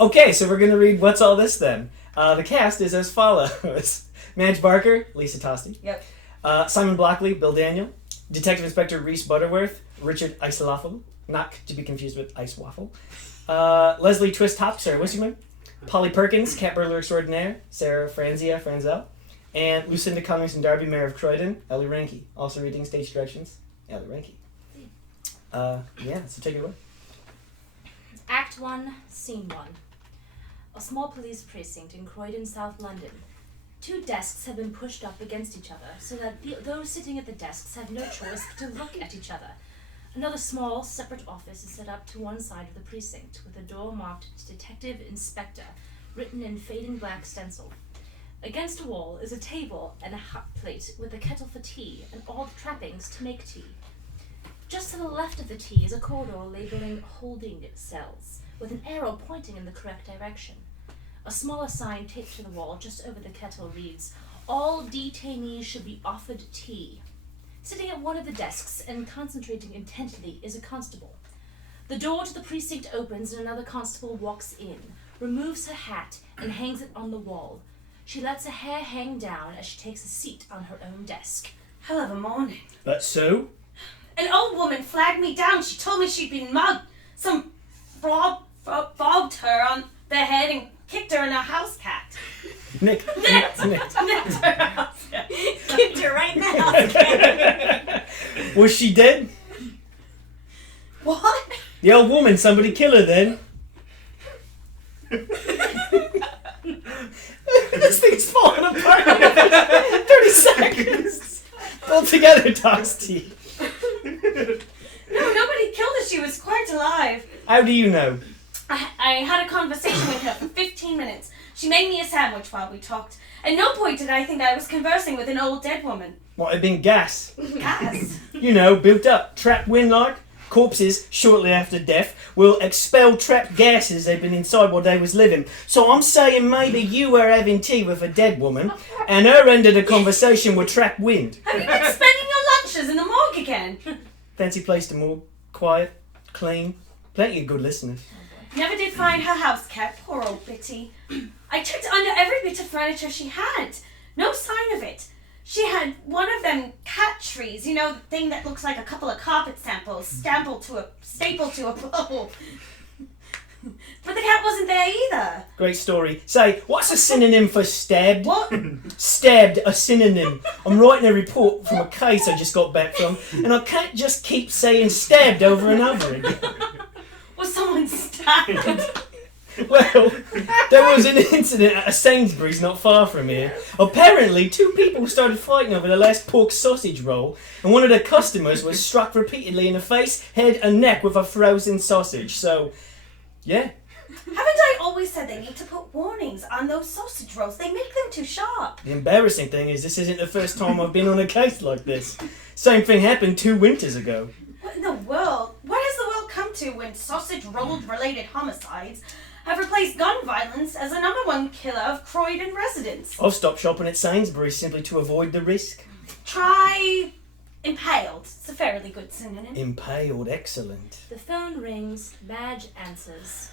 Okay, so we're going to read What's All This then. The cast is as follows. Madge Barker, Lisa Tosti. Yep. Simon Blockley, Bill Daniel. Detective Inspector Reese Butterworth, Richard Icewaffle. Not to be confused with Ice Waffle. Leslie Twist Hop, Sarah Wisserman. Polly Perkins, Cat Burglar Extraordinaire, Sarah Franzel. And Lucinda Cummings and Darby, Mayor of Croydon, Ellie Ranke. Also reading stage directions, Ellie Ranke. So take it away. Act 1, Scene 1. A small police precinct in Croydon, South London. 2 desks have been pushed up against each other so that those sitting at the desks have no choice but to look at each other. Another small, separate office is set up to one side of the precinct with a door marked Detective Inspector written in fading black stencil. Against a wall is a table and a hot plate with a kettle for tea and all the trappings to make tea. Just to the left of the tea is a corridor labeling holding cells, with an arrow pointing in the correct direction. A smaller sign taped to the wall just over the kettle reads, "All detainees should be offered tea." Sitting at one of the desks and concentrating intently is a constable. The door to the precinct opens and another constable walks in, removes her hat, and hangs it on the wall. She lets her hair hang down as she takes a seat on her own desk. Hell of a morning. So? An old woman flagged me down. She told me she'd been mugged. Some fraud fobbed her on the head and kicked her in her house cat. Nicked her house cat. Kicked her right in the house cat. Was she dead? What? The old woman, somebody kill her then. This thing's falling apart in 30 seconds. All together, Tosti. No, nobody killed her. She was quite alive. How do you know? I had a conversation with her for 15 minutes. She made me a sandwich while we talked. At no point did I think I was conversing with an old dead woman. What, had been gas? Gas? You know, built up, trapped wind like. Corpses, shortly after death, will expel trapped gases they've been inside while they was living. So I'm saying maybe you were having tea with a dead woman, and her ended a conversation with trapped wind. Have you been spending your lunches in the morgue again? Fancy place to morgue. Quiet, clean, plenty of good listeners. Never did find her house cat, poor old Bitty. I checked under every bit of furniture she had. No sign of it. She had one of them cat trees, you know, the thing that looks like a couple of carpet samples stapled to a pole. But the cat wasn't there either. Great story. Say, what's a synonym for stabbed? What? Stabbed, a synonym. I'm writing a report from a case I just got back from, and I can't just keep saying stabbed over and over again. Was someone stabbed? Well, there was an incident at a Sainsbury's not far from here. Apparently, 2 people started fighting over the last pork sausage roll, and one of the customers was struck repeatedly in the face, head, and neck with a frozen sausage. So, yeah. Haven't I always said they need to put warnings on those sausage rolls? They make them too sharp. The embarrassing thing is this isn't the first time I've been on a case like this. Same thing happened 2 winters ago. What in the world? What has the world come to when sausage roll-related homicides have replaced gun violence as the #1 killer of Croydon residents? I've stopped shopping at Sainsbury's simply to avoid the risk. Try impaled. It's a fairly good synonym. Impaled, excellent. The phone rings. Madge answers.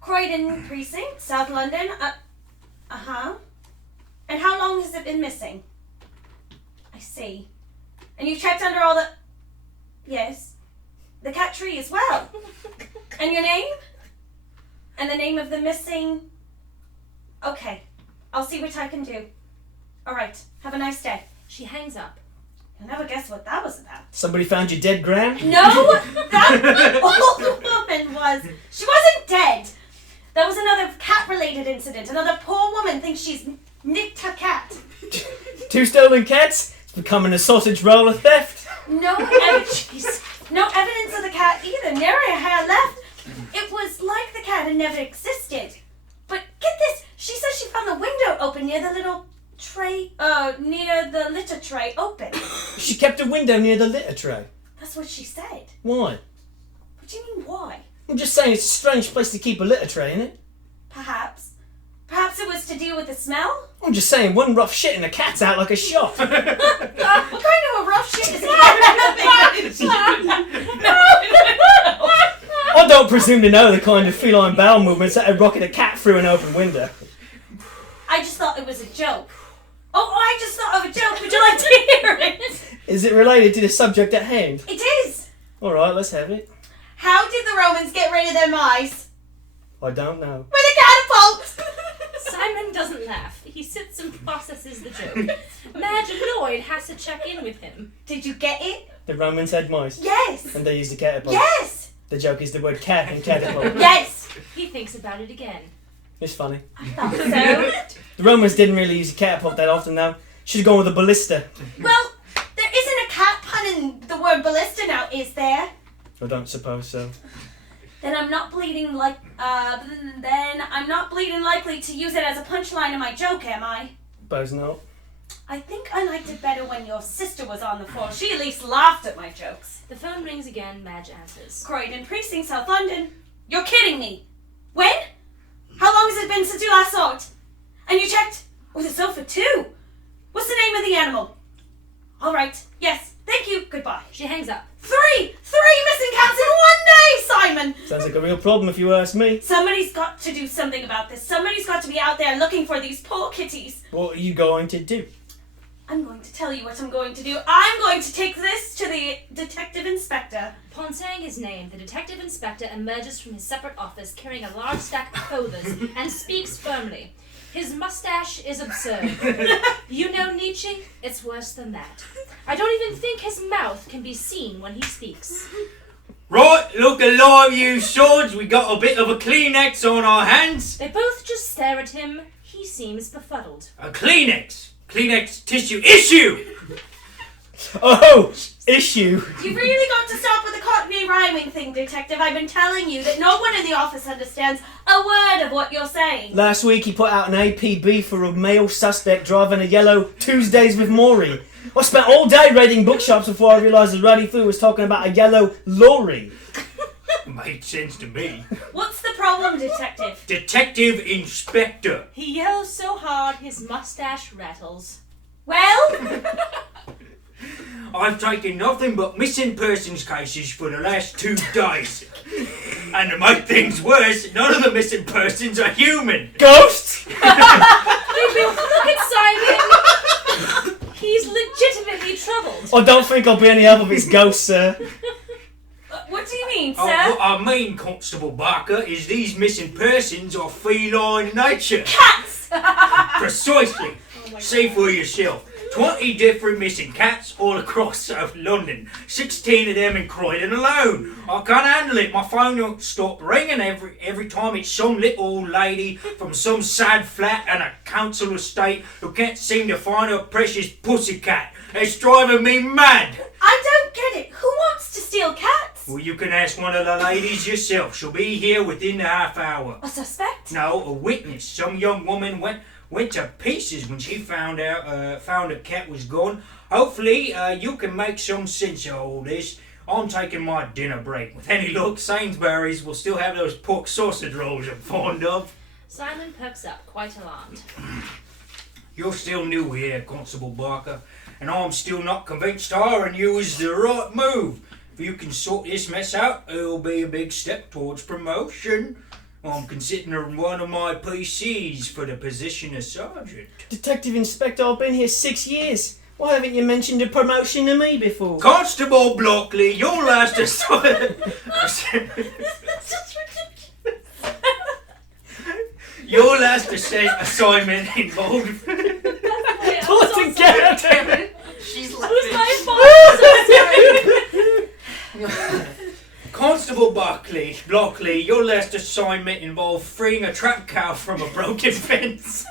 Croydon precinct, South London. Uh-huh. And how long has it been missing? I see. And you've checked under all the... Yes. The cat tree as well. And your name? And the name of the missing... Okay. I'll see what I can do. All right. Have a nice day. She hangs up. You'll never guess what that was about. Somebody found your dead Gram? No! That old woman was... She wasn't dead. There was another cat-related incident. Another poor woman thinks she's nicked her cat. 2 stolen cats? It's becoming a sausage roll of theft. No evidence of the cat either. Nary a hair left. It was like the cat had never existed. But get this, she says she found the window open near the little tray, near the litter tray open. She kept a window near the litter tray. That's what she said. Why? What do you mean, why? I'm just saying it's a strange place to keep a litter tray, isn't it? Perhaps. Perhaps it was to deal with the smell? I'm just saying one rough shit and the cat's out like a shot. What kind of a rough shit is it? I don't presume to know the kind of feline bowel movements that would rocket a cat through an open window. I just thought it was a joke. Oh, I just thought of a joke. Would you like to hear it? Is it related to the subject at hand? It is. Alright, let's have it. How did the Romans get rid of their mice? I don't know. With a catapult! Simon doesn't laugh. He sits and processes the joke. Madge, annoyed, has to check in with him. Did you get it? The Romans had mice. Yes. And they used a catapult. Yes. The joke is the word cat and catapult. Yes. He thinks about it again. It's funny. I thought so. The Romans didn't really use a catapult that often now. Should have gone with a ballista. Well, there isn't a cat pun in the word ballista now, is there? I don't suppose so. Then I'm not bleeding likely to use it as a punchline in my joke, am I? Suppose not. I think I liked it better when your sister was on the floor. She at least laughed at my jokes. The phone rings again. Madge answers. Croydon Precinct, South London. You're kidding me. When? How long has it been since you last saw it? And you checked? Oh, the sofa too. What's the name of the animal? All right. Yes. Thank you. Goodbye. She hangs up. Three missing cats in one day, Simon. Sounds like a real problem if you ask me. Somebody's got to do something about this. Somebody's got to be out there looking for these poor kitties. What are you going to do? I'm going to tell you what I'm going to do. I'm going to take this to the detective inspector. Upon saying his name, the detective inspector emerges from his separate office carrying a large stack of folders and speaks firmly. His mustache is absurd. You know Nietzsche? It's worse than that. I don't even think his mouth can be seen when he speaks. Right, look alive, you swords. We got a bit of a Kleenex on our hands. They both just stare at him. He seems befuddled. A Kleenex. Kleenex tissue issue. Oh, issue. You've really got to stop with the Cockney rhyming thing, Detective. I've been telling you that no one in the office understands a word of what you're saying. Last week he put out an APB for a male suspect driving a yellow Tuesdays with Maury. I spent all day raiding bookshops before I realised the Ruddy Foo was talking about a yellow lorry. Made sense to me. What's the problem, Detective? Detective Inspector. He yells so hard his mustache rattles. Well? I've taken nothing but missing persons cases for the last 2 days. And to make things worse, none of the missing persons are human. Ghosts? Look at Simon! He's legitimately troubled. I don't think I'll be any help if it's ghosts, sir. What do you mean, sir? What I mean, Constable Barker, is these missing persons are feline in nature. Cats! Precisely. See for yourself. 20 different missing cats all across South London. 16 of them in Croydon alone. I can't handle it. My phone won't stop ringing every time it's some little old lady from some sad flat and a council estate who can't seem to find her precious pussycat. It's driving me mad. I don't get it. Who wants to steal cats? Well, you can ask one of the ladies yourself. She'll be here within the half hour. A suspect? No, a witness. Some young woman went to pieces when she found a cat was gone. Hopefully, you can make some sense of all this. I'm taking my dinner break. With any luck, Sainsbury's will still have those pork sausage rolls I'm fond of. Simon perks up, quite alarmed. You're still new here, Constable Barker, and I'm still not convinced hiring you is the right move. If you can sort this mess out, it'll be a big step towards promotion. I'm considering one of my PCs for the position of sergeant. Detective Inspector, I've been here 6 years. Why haven't you mentioned a promotion to me before? Constable Blockley, your last assignment. Your last assignment involved. Pull it together! She's It was my fault. I'm so sorry. Constable Blockley, your last assignment involved freeing a trap cow from a broken fence.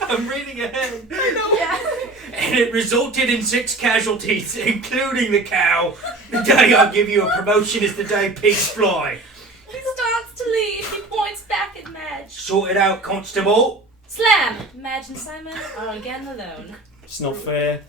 I'm reading ahead. I know. Yeah. And it resulted in 6 casualties, including the cow. The day I give you a promotion is the day pigs fly. He starts to leave. He points back at Madge. Sort it out, Constable. Slam! Madge and Simon are again alone. It's not fair.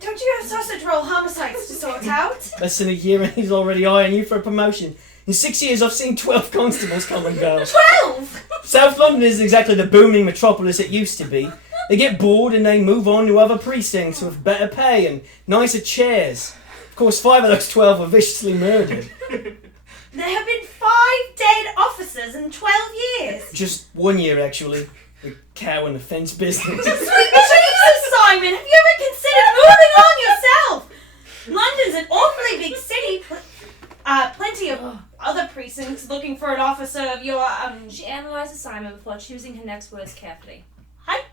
Don't you have sausage roll homicides to sort out? Less than a year and he's already eyeing you for a promotion. In 6 years I've seen 12 constables come and go. 12? South London isn't exactly the booming metropolis it used to be. They get bored and they move on to other precincts with better pay and nicer chairs. Of course, 5 of those 12 were viciously murdered. There have been 5 dead officers in 12 years. Just 1 year, actually. The cow and the fence business. Sweet Jesus, Simon! Have you ever considered moving on yourself? London's an awfully big city. Plenty of other precincts looking for an officer of your, She analyzed Simon before choosing her next words carefully. height.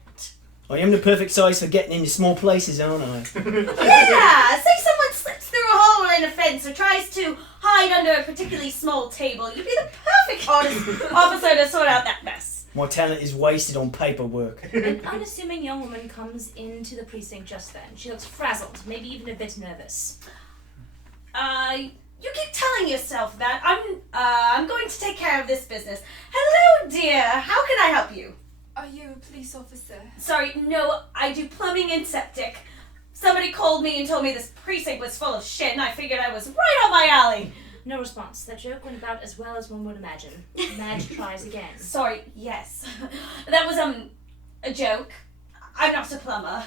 I am the perfect size for getting into small places, aren't I? Yeah, say someone slips through a hole in a fence or tries to hide under a particularly small table. You'd be the perfect officer to sort out that mess. My talent is wasted on paperwork. An unassuming young woman comes into the precinct just then. She looks frazzled, maybe even a bit nervous. You keep telling yourself that. I'm going to take care of this business. Hello, dear. How can I help you? Are you a police officer? Sorry, no, I do plumbing and septic. Somebody called me and told me this precinct was full of shit, and I figured I was right up my alley. No response. That joke went about as well as one would imagine. Madge tries again. Sorry, yes. That was, a joke. I'm not a plumber.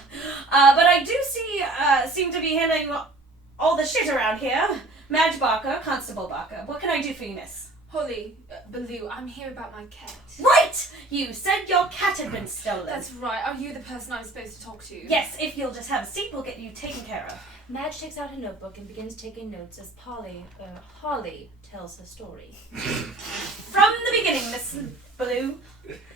But I do seem to be handling all the shit around here. Madge Barker, Constable Barker. What can I do for you, miss? Holly, Baloo, I'm here about my cat. Right! You said your cat had been stolen. That's right. Are you the person I'm supposed to talk to? Yes, if you'll just have a seat, we'll get you taken care of. Madge takes out her notebook and begins taking notes as Holly tells her story. From the beginning, Miss Baloo.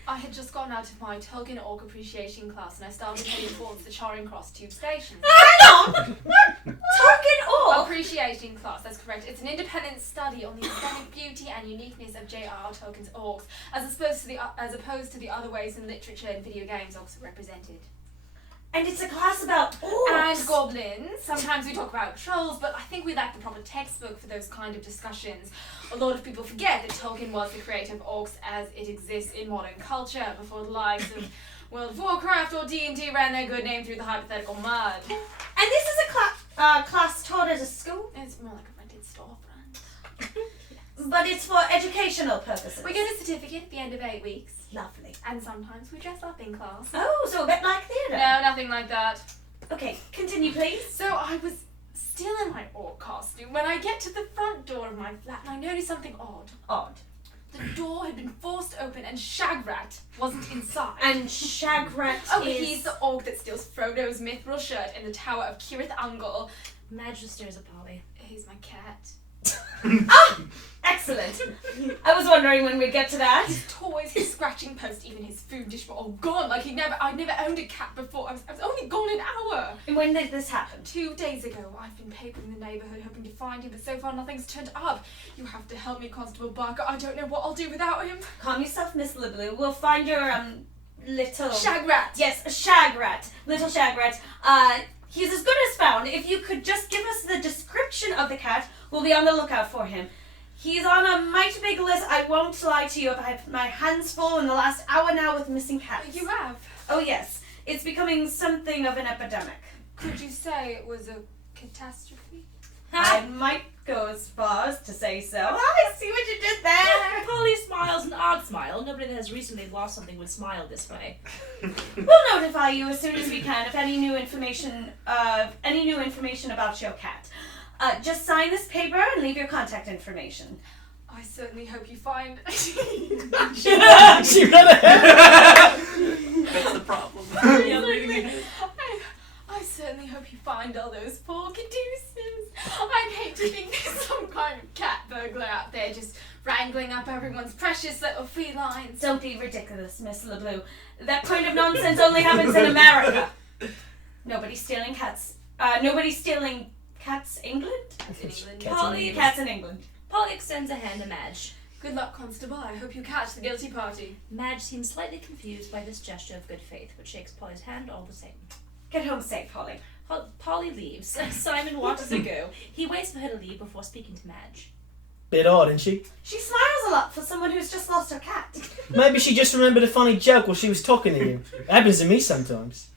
I had just gone out of my Tolkien Orc appreciation class and I started heading towards the Charing Cross tube station. Hang on! Tolkien Orc? Appreciation class, that's correct. It's an independent study on the aesthetic beauty and uniqueness of J.R.R. Tolkien's orcs, as opposed to the other ways in literature and video games orcs are represented. And it's a class about orcs. And goblins. Sometimes we talk about trolls, but I think we lack the proper textbook for those kind of discussions. A lot of people forget that Tolkien was the creator of orcs as it exists in modern culture, before the likes of World of Warcraft or D&D ran their good name through the hypothetical mud. And this is a class taught at a school? It's more like a rented storefront. But it's for educational purposes. We get a certificate at the end of 8 weeks. Lovely. And sometimes we dress up in class. Oh, so a bit like theatre. No, nothing like that. Okay, continue please. So I was still in my orc costume when I get to the front door of my flat and I notice something odd. Odd. The door had been forced open and Shagrat wasn't inside. And Shagrat He's the orc that steals Frodo's mithril shirt in the Tower of Cirith Ungol. Madge just stares at Polly. He's my cat. Excellent. I was wondering when we'd get to that. His toys, his scratching post, even his food dish were all gone. Like I'd never owned a cat before. I was only gone an hour. And when did this happen? 2 days ago. I've been papering the neighbourhood hoping to find him, but so far nothing's turned up. You have to help me, Constable Barker. I don't know what I'll do without him. Calm yourself, Miss Liblu. We'll find your, little... Shagrat! Yes, a Shagrat. Little Shagrat. He's as good as found. If you could just give us the description of the cat, we'll be on the lookout for him. He's on a mighty big list. I won't lie to you. I've had my hands full in the last hour now with missing cats. You have? Oh, yes. It's becoming something of an epidemic. Could you say it was a catastrophe? I might go as far as to say so. I see what you did there. Polly smiles an odd smile. Nobody that has recently lost something would smile this way. We'll notify you as soon as we can if any new information about your cat. Just sign this paper and leave your contact information. I certainly hope you find... She read ahead. That's the problem. I certainly hope you find all those poor caduceus. I'd hate to think there's some kind of cat burglar out there just wrangling up everyone's precious little felines. Don't be ridiculous, Miss LeBlue. That kind of nonsense only happens in America. Nobody's stealing cats. Nobody's stealing cats, England? In England. Polly, Cats in England. Polly extends a hand to Madge. Good luck, Constable. I hope you catch the guilty party. Madge seems slightly confused by this gesture of good faith, but shakes Polly's hand all the same. Get home safe, Holly. Polly leaves. Simon watches her go. He waits for her to leave before speaking to Madge. Bit odd, isn't she? She smiles a lot for someone who's just lost her cat. Maybe she just remembered a funny joke while she was talking to you. It happens to me sometimes.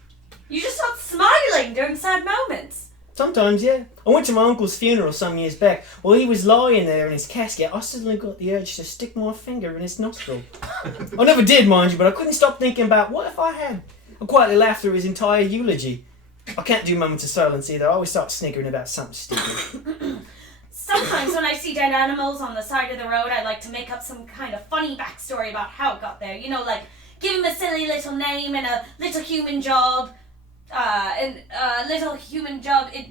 You just start smiling during sad moments. Sometimes, yeah. I went to my uncle's funeral some years back. While he was lying there in his casket, I suddenly got the urge to stick my finger in his nostril. I never did, mind you, but I couldn't stop thinking about what if I had. I quietly laughed through his entire eulogy. I can't do moments of silence either. I always start sniggering about something stupid. Sometimes when I see dead animals on the side of the road, I like to make up some kind of funny backstory about how it got there. You know, like give him a silly little name and a little human job. It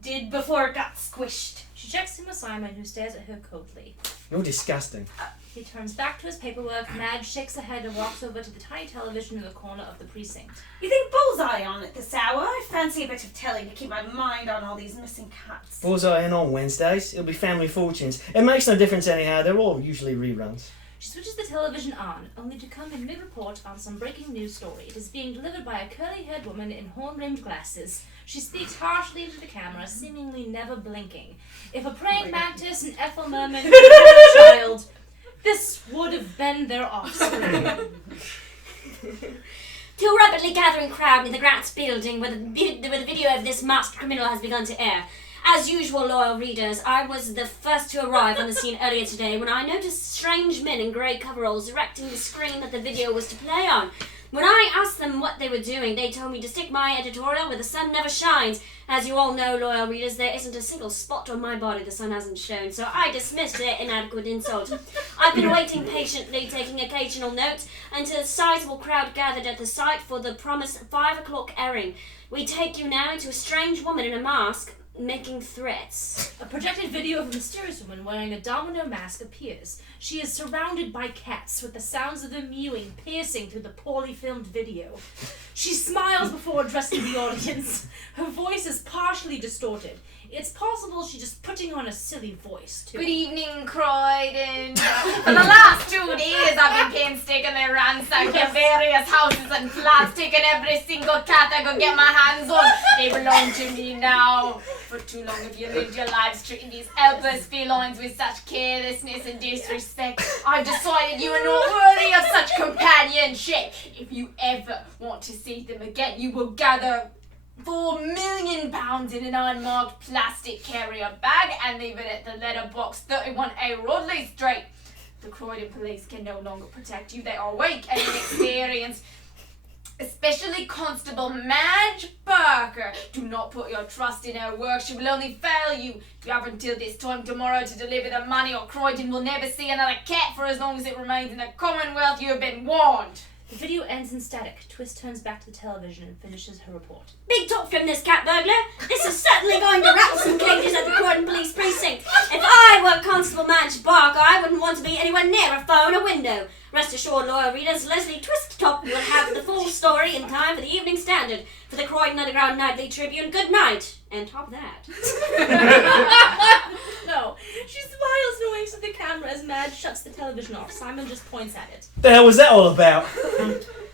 did before it got squished. She checks in with Simon, who stares at her coldly. You're disgusting. He turns back to his paperwork. Madge shakes her head and walks over to the tiny television in the corner of the precinct. You think Bullseye on at this hour? I fancy a bit of telly to keep my mind on all these missing cats. Bullseye in on Wednesdays. It'll be Family Fortunes. It makes no difference anyhow. They're all usually reruns. She switches the television on, only to come in mid-report on some breaking news story. It is being delivered by a curly-haired woman in horn-rimmed glasses. She speaks harshly into the camera, seemingly never blinking. If a praying mantis and Ethel Merman could have had a child, this would have been their offspring. To a rapidly gathering crowd near the Grants building where the video of this masked criminal has begun to air. As usual, loyal readers, I was the first to arrive on the scene earlier today when I noticed strange men in grey coveralls erecting the screen that the video was to play on. When I asked them what they were doing, they told me to stick my editorial where the sun never shines. As you all know, loyal readers, there isn't a single spot on my body the sun hasn't shown, so I dismissed their inadequate insult. I've been waiting patiently, taking occasional notes, until a sizable crowd gathered at the site for the promised 5 o'clock airing. We take you now into a strange woman in a mask, making threats. A projected video of a mysterious woman wearing a domino mask appears. She is surrounded by cats, with the sounds of them mewing piercing through the poorly filmed video. She smiles before addressing the audience. Her voice is partially distorted. It's possible she's just putting on a silly voice, too. Good evening, Croydon. For the last 2 days, I've been painstakingly ransacking your various houses and flats, taking every single cat I could get my hands on. They belong to me now. For too long have you lived your lives treating these helpless felines with such carelessness and disrespect. I've decided you are not worthy of such companionship. If you ever want to see them again, you will gather £4 million in an unmarked plastic carrier bag and leave it at the letterbox 31A Rodley Street. The Croydon police can no longer protect you. They are weak and inexperienced. Especially Constable Madge Barker. Do not put your trust in her work. She will only fail you. You have until this time tomorrow to deliver the money or Croydon will never see another cat for as long as it remains in the Commonwealth. You have been warned. The video ends in static. Twist turns back to the television and finishes her report. Big talk from this cat burglar. This is certainly going to rattle some cages at the Croydon Police Precinct. If I were Constable Madge Barker, I wouldn't want to be anywhere near a phone or window. Rest assured, loyal readers, Leslie Twisttop will have the full story in time for the Evening Standard. For the Croydon Underground Nightly Tribune, good night. And top that. No. She smiles and winks at the camera as Madge shuts the television off. Simon just points at it. The hell was that all about?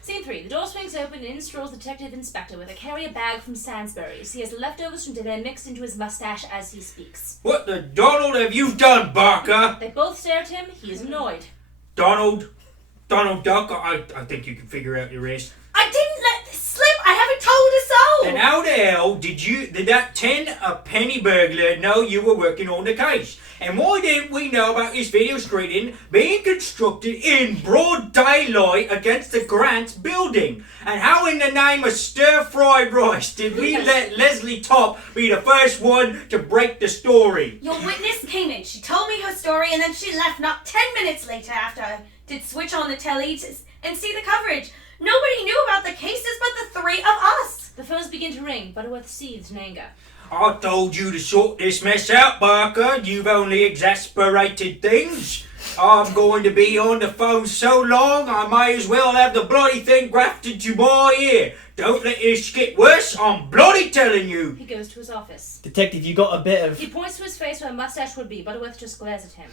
Scene 3. The door swings open and in strolls the detective inspector with a carrier bag from Sainsbury's. He has the leftovers from dinner mixed into his mustache as he speaks. What the Donald have you done, Barker? They both stare at him. He is annoyed. Donald Duck, I think you can figure out your rest. I didn't let this slip. I haven't told a soul. And how the hell did that 10-penny burglar know you were working on the case? And why didn't we know about this video screening being constructed in broad daylight against the Grants building? And how in the name of stir-fried rice did we let Leslie Top be the first one to break the story? Your witness came in. She told me her story and then she left not 10 minutes later after I did switch on the telly and see the coverage. Nobody knew about the cases but the three of us. The phones begin to ring. Butterworth seethes in anger. I told you to sort this mess out, Barker. You've only exasperated things. I'm going to be on the phone so long, I may as well have the bloody thing grafted to my ear. Don't let this get worse, I'm bloody telling you. He goes to his office. Detective, you got a bit of... He points to his face where a mustache would be. Butterworth just glares at him.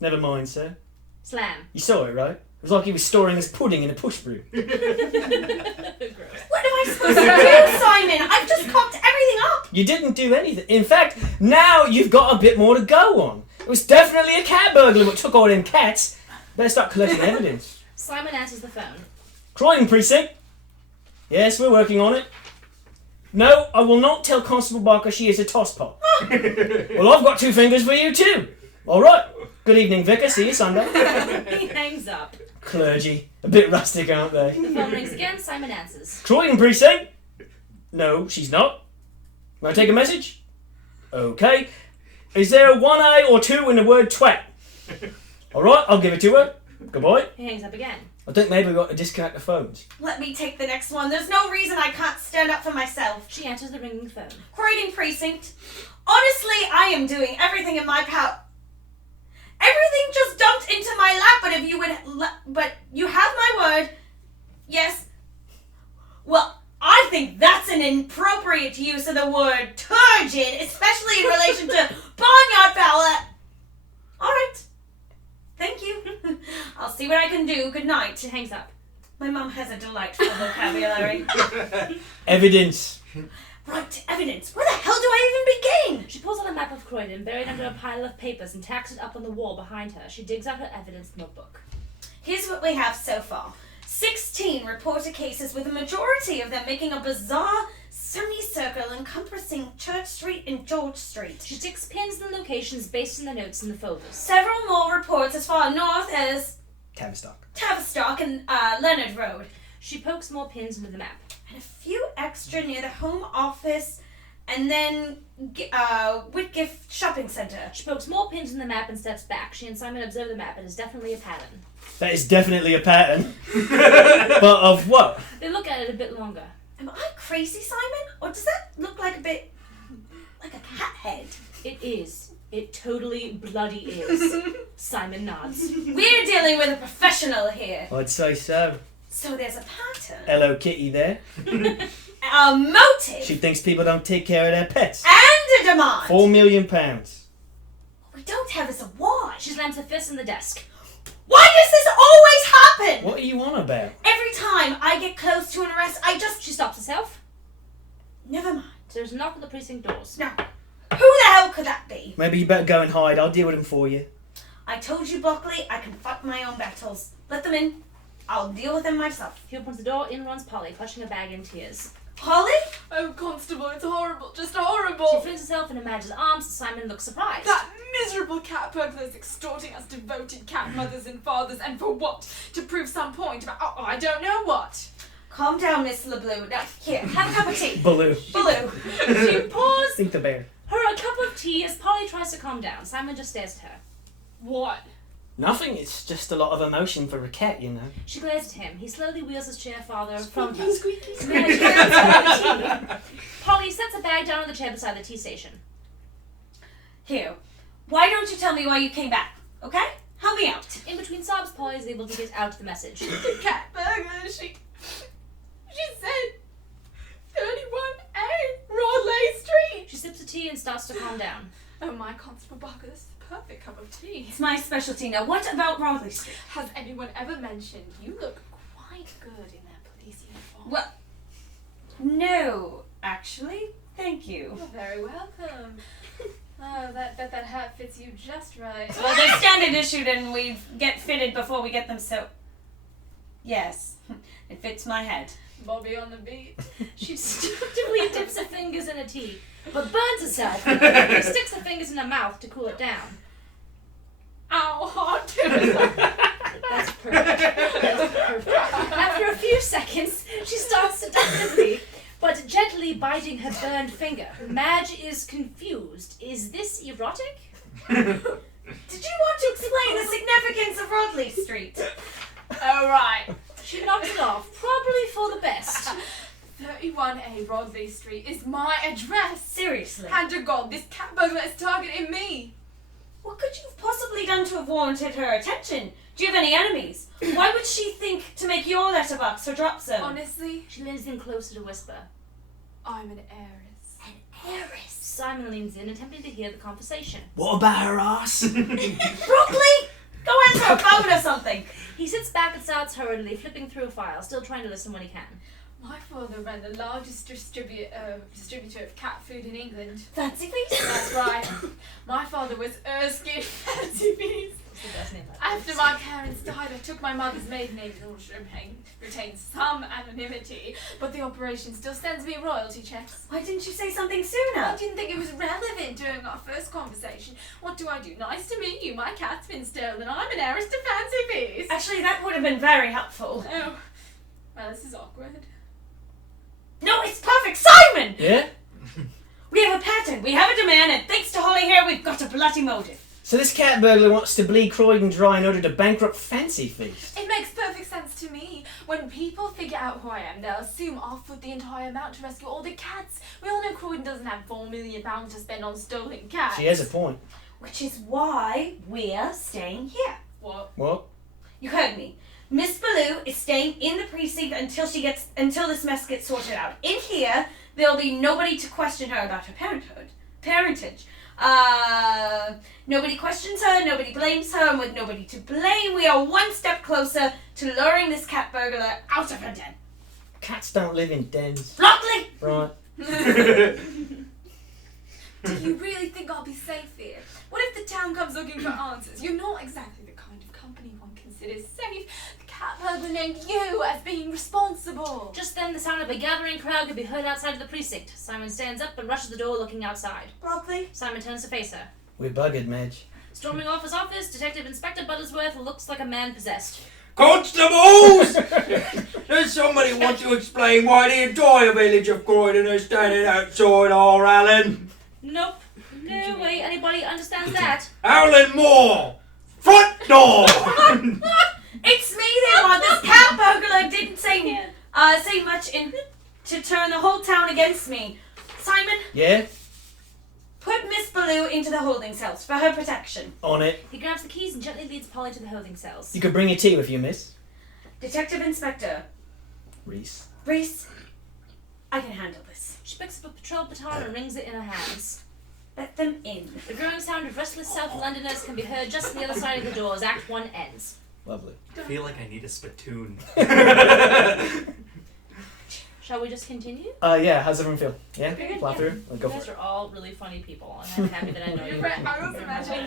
Never mind, sir. Slam. You saw it, right? It was like he was storing his pudding in a push broom. What am I supposed to do, Simon? I've just cocked everything up. You didn't do anything. In fact, now you've got a bit more to go on. It was definitely a cat burglar what took all them cats. Better start collecting evidence. Simon answers the phone. Croydon Precinct. Yes, we're working on it. No, I will not tell Constable Barker she is a tosspot. Well, I've got 2 fingers for you too. All right. Good evening, Vicar. See you Sunday. He hangs up. Clergy. A bit rustic, aren't they? The phone rings again. Simon answers. Croydon precinct? No, she's not. May I take a message? Okay. Is there one I or two in the word twat? Alright, I'll give it to her. Goodbye. He hangs up again. I think maybe we got to disconnect the phones. Let me take the next one. There's no reason I can't stand up for myself. She answers the ringing phone. Croydon precinct. Honestly, I am doing everything in my power. Everything just dumped into my lap, but if you would, but you have my word. Yes. Well, I think that's an inappropriate use of the word turgid, especially in relation to barnyard fowl. All right. Thank you. I'll see what I can do. Good night. She hangs up. My mum has a delightful vocabulary. Evidence. Right, evidence. Where the hell do I even begin? She pulls out a map of Croydon, buried under a pile of papers, and tacks it up on the wall behind her. She digs out her evidence notebook. Here's what we have so far. 16 reported cases, with a majority of them making a bizarre semicircle encompassing Church Street and George Street. She sticks pins in locations based on the notes in the folders. Several more reports as far north as Tavistock. and Leonard Road. She pokes more pins into the map. And a few extra near the home office and then Whitgift Shopping Centre. She pokes more pins in the map and steps back. She and Simon observe the map. It is definitely a pattern. That is definitely a pattern. But of what? They look at it a bit longer. Am I crazy, Simon? Or does that look like a bit like a cat head? It is. It totally bloody is. Simon nods. We're dealing with a professional here. I'd say so. So there's a pattern. Hello, Kitty there. A motive. She thinks people don't take care of their pets. And a demand. £4 million. What we don't have is a why. She slams her fist in the desk. Why does this always happen? What are you on about? Every time I get close to an arrest, I just... She stops herself. Never mind. There's a knock on the precinct doors. No. Who the hell could that be? Maybe you better go and hide. I'll deal with them for you. I told you, Buckley, I can fight my own battles. Let them in. I'll deal with them myself. He opens the door. In runs Polly, clutching a bag in tears. Polly? Oh, Constable, it's horrible. Just horrible. She flings herself into Madge's arms. Simon looks surprised. That miserable cat burglar is extorting us devoted cat mothers and fathers, and for what? To prove some point about, I don't know what. Calm down, Miss LeBlue. Now, here, have a cup of tea. Baloo. Baloo. She pours Think the bear. her a cup of tea as Polly tries to calm down. Simon just stares at her. What? Nothing. It's just a lot of emotion for a cat, you know. She glares at him. He slowly wheels his chair farther from her. Squeaky. Madge hands her the tea. Polly sets a bag down on the chair beside the tea station. Here. Why don't you tell me why you came back? Okay? Help me out. In between sobs, Polly is able to get out the message. The cat burglar, she said 31A Broadway Street. She sips the tea and starts to calm down. Oh my, Constable Barker, this is the perfect cup of tea. It's my specialty. Now, what about Broadway Street? Has anyone ever mentioned you look quite good in that police uniform? Well, no, actually. Thank you. You're very welcome. Oh, that hat fits you just right. Well, they're standard issued and we get fitted before we get them, so... Yes, it fits my head. Bobby on the beat. She stupidly dips her fingers in her tea, but burns herself and sticks her fingers in her mouth to cool it down. Ow, hot. That's perfect. That's perfect. After a few seconds, she starts seductively, but gently biting her burned finger. Madge is confused. Is this erotic? Did you want to explain the significance of Rodley Street? All right. She knocks it off, probably for the best. 31A Rodley Street is my address. Seriously. Hand to God, this cat burglar is targeting me. What could you have possibly done to have warranted her attention? Do you have any enemies? Why would she think to make your letterbox her drop zone? Honestly, She leans in closer to whisper. I'm an heiress. An heiress. Simon leans in, attempting to hear the conversation. What about her ass? Broccoli! Go answer a phone or something. He sits back and starts hurriedly, flipping through a file, still trying to listen when he can. My father ran the largest distributor of cat food in England. Fancy feast? That's right. My father was Erskine Fancy Feast. It's the best name After my parents died, I took my mother's maiden name in order to retain some anonymity, but the operation still sends me royalty checks. Why didn't you say something I sooner? didn't think it was relevant during our first conversation. What do I do? Nice to meet you. My cat's been stolen. I'm an heiress to fancy feast. Actually, that would have been very helpful. Oh, well, this is awkward. No, it's perfect, Simon! Yeah? We have a pattern, we have a demand, and thanks to Holly Hair, we've got a bloody motive. So this cat burglar wants to bleed Croydon dry in order to bankrupt Fancy Feast. It makes perfect sense to me. When people figure out who I am, they'll assume I'll foot the entire amount to rescue all the cats. We all know Croydon doesn't have £4 million to spend on stolen cats. She has a point. Which is why we're staying here. What? You heard me. Miss Baloo is staying in the precinct until this mess gets sorted out. In here, there'll be nobody to question her about her parentage. Nobody questions her, nobody blames her, and with nobody to blame, we are one step closer to luring this cat burglar out of her den. Cats don't live in dens. Lockley! Right. Do you really think I'll be safe here? What if the town comes looking for answers? You're not exactly the kind of company one considers safe. The cat burglar named you as being responsible. Just then, the sound of a gathering crowd could be heard outside of the precinct. Simon stands up and rushes the door, looking outside. Lockley? Simon turns to face her. We're buggered, Madge. Storming off his office, Detective Inspector Buttersworth looks like a man possessed. Constables! Does somebody want to explain why the entire village of Croydon is standing outside our Alan? Nope. No way anybody understands that. Alan Moore! Front door! It's me they want. This cat burglar didn't say much to turn the whole town against me. Simon, Yeah? put Miss Baloo into the holding cells for her protection. On it. He grabs the keys and gently leads Polly to the holding cells. You could bring your tea with you, miss. Detective Inspector Reese. Reese, I can handle this. She picks up a patrol baton and rings it in her hands. Let them in. The growing sound of restless South Londoners can be heard just on the other side of the door as Act 1 ends. Lovely. I feel like I need a spittoon. Shall we just continue? Yeah, how's everyone feel? Yeah? Very good, Plow yeah. through? Well, go You for guys it. are all really funny people, and I'm happy that I know you. Right, I was imagining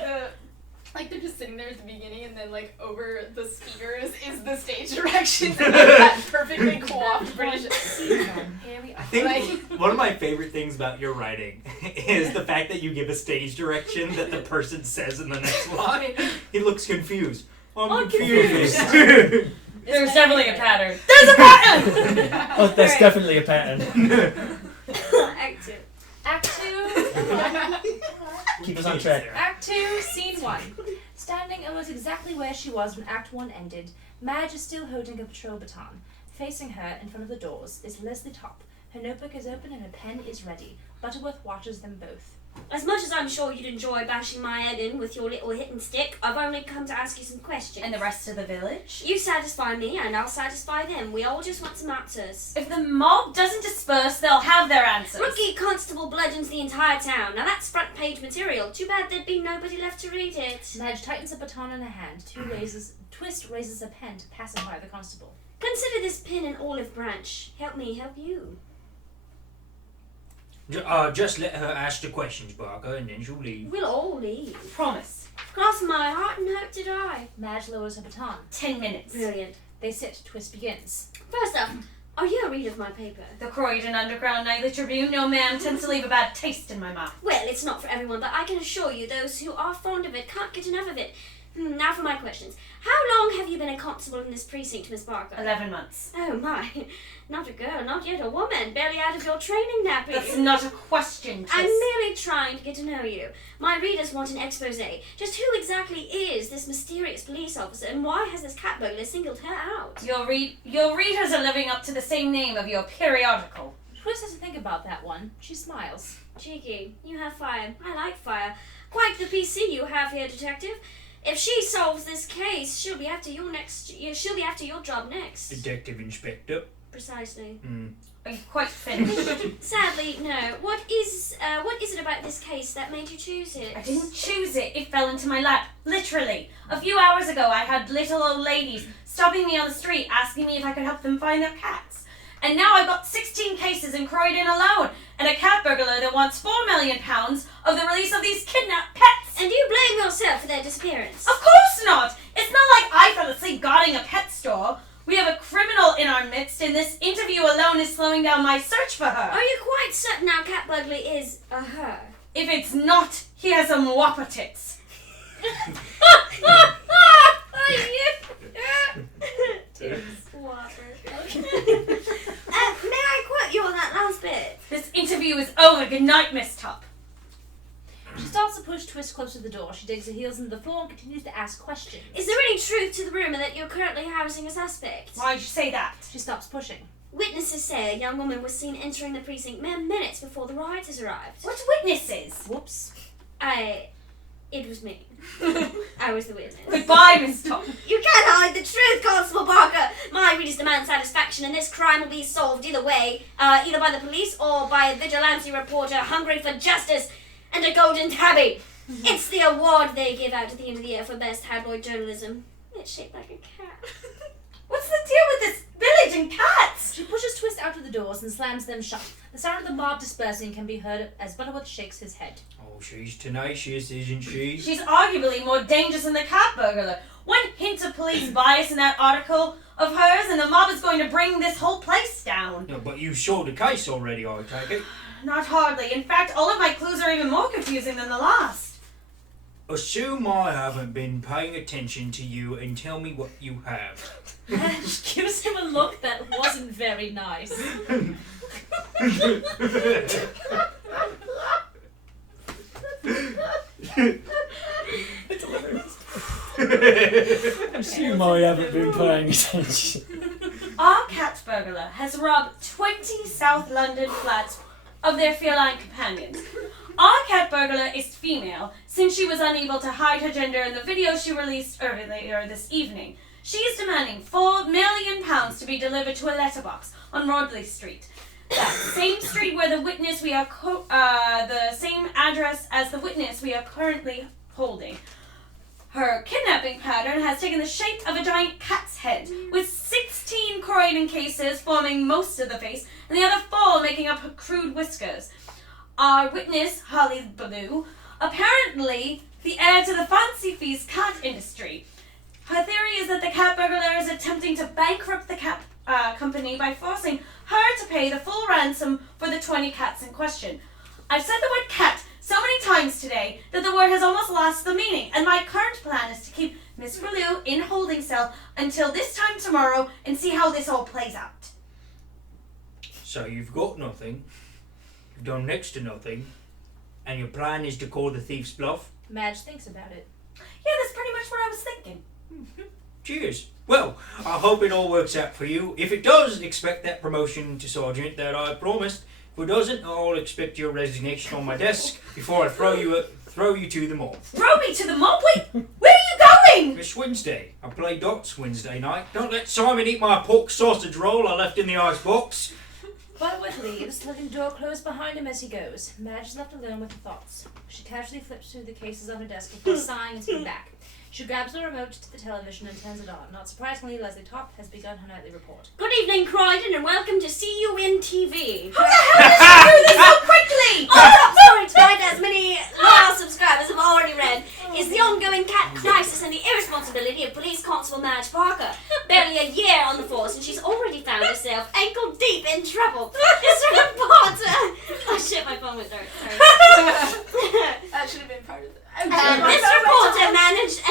they're just sitting there at the beginning, and then over the speakers is the stage directions and that perfectly coiffed British. Here we are. I think one of my favorite things about your writing is the fact that you give a stage direction that the person says in the next line. He looks confused. I'm confused. There's definitely a pattern. There's a pattern! Oh, that's definitely a pattern. Act 2. Act 2. Keep us on track. Act 2, Scene 1. Standing almost exactly where she was when Act 1 ended, Madge is still holding a patrol baton. Facing her, in front of the doors, is Leslie Topp. Her notebook is open and her pen is ready. Butterworth watches them both. As much as I'm sure you'd enjoy bashing my head in with your little hit and stick, I've only come to ask you some questions. And the rest of the village? You satisfy me and I'll satisfy them. We all just want some answers. If the mob doesn't disperse, they'll have their answers. Rookie Constable bludgeons the entire town. Now that's front page material. Too bad there'd be nobody left to read it. Madge tightens a baton in her hand. Twist raises a pen to pacify the constable. Consider this pin an olive branch. Help me help you. Just let her ask the questions, Barker, and then she'll leave. We'll all leave. Promise. Cross my heart and hope to die. Madge lowers her baton. 10 minutes. Brilliant. They sit. Twist begins. First up, are you a reader of my paper? The Croydon Underground Nightly Tribune, no ma'am, tends to leave a bad taste in my mouth. Well, it's not for everyone, but I can assure you those who are fond of it can't get enough of it. Now for my questions. How long have you been a constable in this precinct, Miss Barker? 11 months. Oh my. Not a girl, not yet a woman. Barely out of your training nappy. That's not a question, Tris. I'm merely trying to get to know you. My readers want an expose. Just who exactly is this mysterious police officer, and why has this cat burglar singled her out? Your readers are living up to the same name of your periodical. Twist has to think about that one. She smiles. Cheeky. You have fire. I like fire. Quite the PC you have here, detective. If she solves this case, she'll be after your job next. Detective Inspector. Precisely. Are you quite finished? Sadly, no. What is it about this case that made you choose it? I didn't choose it. It fell into my lap. Literally. A few hours ago, I had little old ladies stopping me on the street asking me if I could help them find their cats. And now I've got 16 cases in Croydon alone, and a cat burglar that wants £4 million of the release of these kidnapped pets. And you blame yourself for their disappearance? Of course course not! It's not like I fell asleep guarding a pet store. We have a criminal in our midst, and this interview alone is slowing down my search for her. Are you quite certain our cat burglary is a her? If it's not, he has some whopper tits. May I quote you on that last bit? This interview is over. Good night, Miss Top. She starts to push Twist closer to the door. She digs her heels into the floor and continues to ask questions. Is there any truth to the rumour that you're currently housing a suspect? Why'd you say that? She stops pushing. Witnesses say a young woman was seen entering the precinct mere minutes before the rioters arrived. What witnesses? Whoops. It was me. I was the witness. Goodbye, Miss Top. You can't hide the truth, Constable Barker! My readers demand satisfaction, and this crime will be solved either way, either by the police or by a vigilante reporter hungry for justice and a golden tabby. It's the award they give out at the end of the year for best tabloid journalism. It's shaped like a cat. What's the deal with this village and cats? She pushes Twist out of the doors and slams them shut. The sound of the mob dispersing can be heard as Butterworth shakes his head. Oh, she's tenacious, isn't she? She's arguably more dangerous than the cat burglar. One hint of police bias in that article of hers, and the mob is going to bring this whole place down. No, but you saw the case already, I take it. Not hardly. In fact, all of my clues are even more confusing than the last. Assume I haven't been paying attention to you and tell me what you have. Madge gives him a look that wasn't very nice. Assume I haven't been paying attention. Our cat burglar has robbed 20 South London flats of their feline companions. Our cat burglar is female, since she was unable to hide her gender in the video she released earlier this evening. She is demanding £4 million to be delivered to a letterbox on Rodley Street. That same street where the witness we are the same address as the witness we are currently holding. Her kidnapping pattern has taken the shape of a giant cat's head, with 16 Croydon cases forming most of the face, and the other 4 making up her crude whiskers. Our witness, Holly Blue, apparently the heir to the Fancy Feast cat industry. Her theory is that the cat burglar is attempting to bankrupt the cat company by forcing her to pay the full ransom for the 20 cats in question. I've said the word cat so many times today that the word has almost lost the meaning, and my current plan is to keep Miss Blue in holding cell until this time tomorrow and see how this all plays out. So you've got nothing, you've done next to nothing, and your plan is to call the thief's bluff? Madge thinks about it. Yeah, that's pretty much what I was thinking. Cheers. Well, I hope it all works out for you. If it does, expect that promotion to sergeant that I promised. If it doesn't, I'll expect your resignation on my desk before I throw you to the mob. Throw me to the mob? Wait, where are you going? It's Wednesday. I play dots Wednesday night. Don't let Simon eat my pork sausage roll I left in the ice box. Butterworth leaves, letting the door close behind him as he goes. Madge is left alone with her thoughts. She casually flips through the cases on her desk before sighing and sitting back. She grabs the remote to the television and turns it on. Not surprisingly, Leslie Topp has begun her nightly report. Good evening, Croydon, and welcome to See You in TV. How the hell did she do this so quickly? Our top story tonight, as many loyal subscribers have already read, is the ongoing cat crisis and the irresponsibility of Police Constable Madge Barker. Barely a year on the force, and she's already found herself ankle deep in trouble. This reporter... Oh shit, my phone went dark. Sorry. That should have been part of it. This reporter managed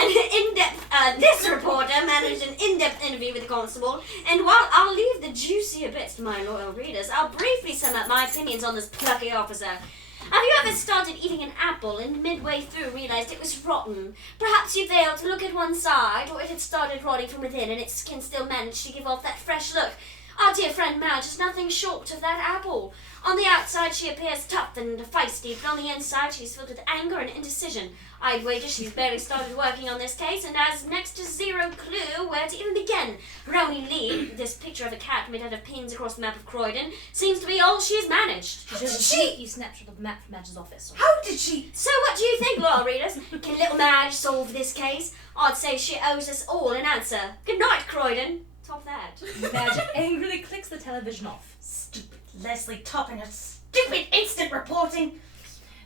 an in-depth interview with the constable, and while I'll leave the juicier bits to my loyal readers, I'll briefly sum up my opinions on this plucky officer. Have you ever started eating an apple and midway through realized it was rotten? Perhaps you failed to look at one side, or it had started rotting from within and its skin still managed to give off that fresh look. Our dear friend Madge is nothing short of that apple. On the outside she appears tough and feisty, but on the inside she's filled with anger and indecision. I'd wager she's barely started working on this case and has next to zero clue where to even begin. Her only lead, this picture of a cat made out of pins across the map of Croydon, seems to be all she has managed. She shows a sneaky snapshot of the map from Madge's office. How did she? So what do you think, loyal readers? Can little Madge solve this case? I'd say she owes us all an answer. Good night, Croydon. Top that. Madge angrily clicks the television off. Stupid Leslie Topp and her stupid instant reporting.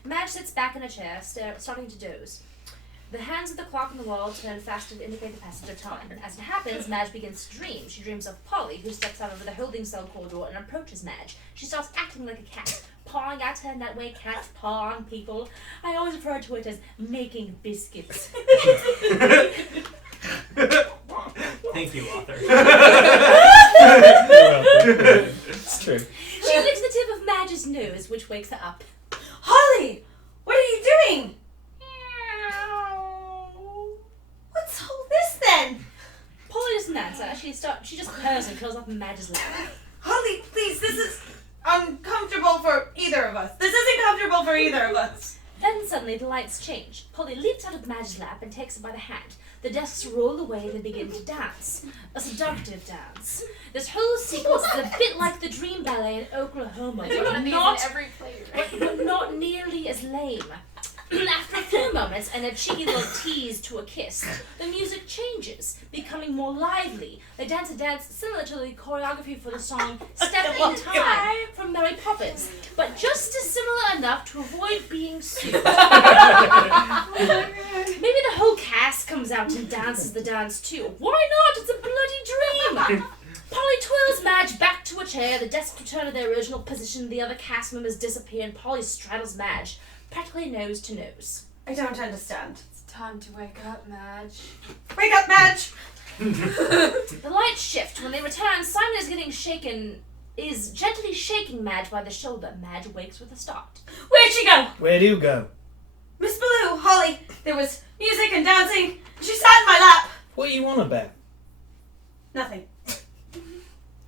Madge sits back in a chair, starting to doze. The hands of the clock on the wall turn faster to indicate the passage of time. As it happens, Madge begins to dream. She dreams of Polly, who steps out over the holding cell corridor and approaches Madge. She starts acting like a cat, pawing at her in that way cats paw on people. I always refer to it as making biscuits. Thank you, author. It's true. She licks the tip of Madge's nose, which wakes her up. Holly, what are you doing? What's all this then? Polly doesn't answer. She just purrs and curls up in Madge's lap. Holly, please, this is uncomfortable for either of us. This isn't comfortable for either of us. Then suddenly the lights change. Polly leaps out of Madge's lap and takes her by the hand. The desks roll away and they begin to dance. A seductive dance. This whole sequence is a bit like the Dream Ballet in Oklahoma, I do one of these in every play. but not nearly as lame. After a few moments and a cheeky little tease to a kiss, the music changes, becoming more lively. They dance a dance similar to the choreography for the song Step in Time from Mary Poppins, but just as similar enough to avoid being sued. Maybe the whole cast comes out and dances the dance too. Why not? It's a bloody dream! Polly twirls Madge back to a chair, the desks return to their original position, the other cast members disappear, and Polly straddles Madge, practically nose to nose. I don't understand. It's time to wake up, Madge. Wake up, Madge! The lights shift. When they return, Simon is gently shaking Madge by the shoulder. Madge wakes with a start. Where'd she go? Where do you go? Miss Baloo, Holly, there was music and dancing. She sat in my lap. What are you on about? Nothing.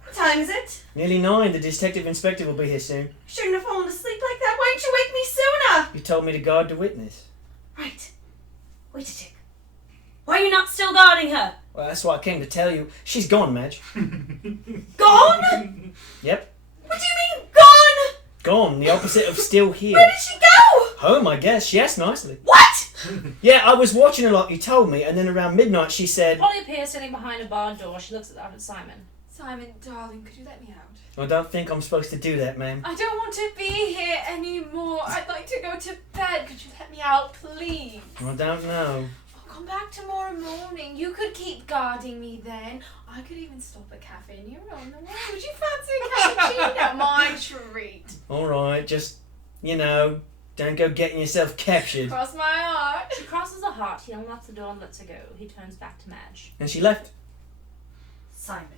What time is it? Nearly 9. The detective inspector will be here soon. Shouldn't have fallen asleep like that. Why didn't you wake me sooner? You told me to guard the witness. Right. Wait a tick. Why are you not still guarding her? Well, that's what I came to tell you. She's gone, Madge. Gone? Yep. What do you mean, gone? Gone. The opposite of still here. Where did she go? Home, I guess. She asked nicely. What? Yeah, I was watching her like you told me, and then around midnight she said... Polly appears sitting behind a barn door. She looks out at Simon. Simon, darling, could you let me out? I don't think I'm supposed to do that, ma'am. I don't want to be here anymore. I'd like to go to bed. Could you let me out, please? I don't know. I'll come back tomorrow morning. You could keep guarding me then. I could even stop at a cafe near on the way. Would you fancy a cappuccino? My treat. Alright, just, don't go getting yourself captured. Cross my heart. She crosses her heart. He unlocks the door and lets her go. He turns back to Madge. And she left. Simon.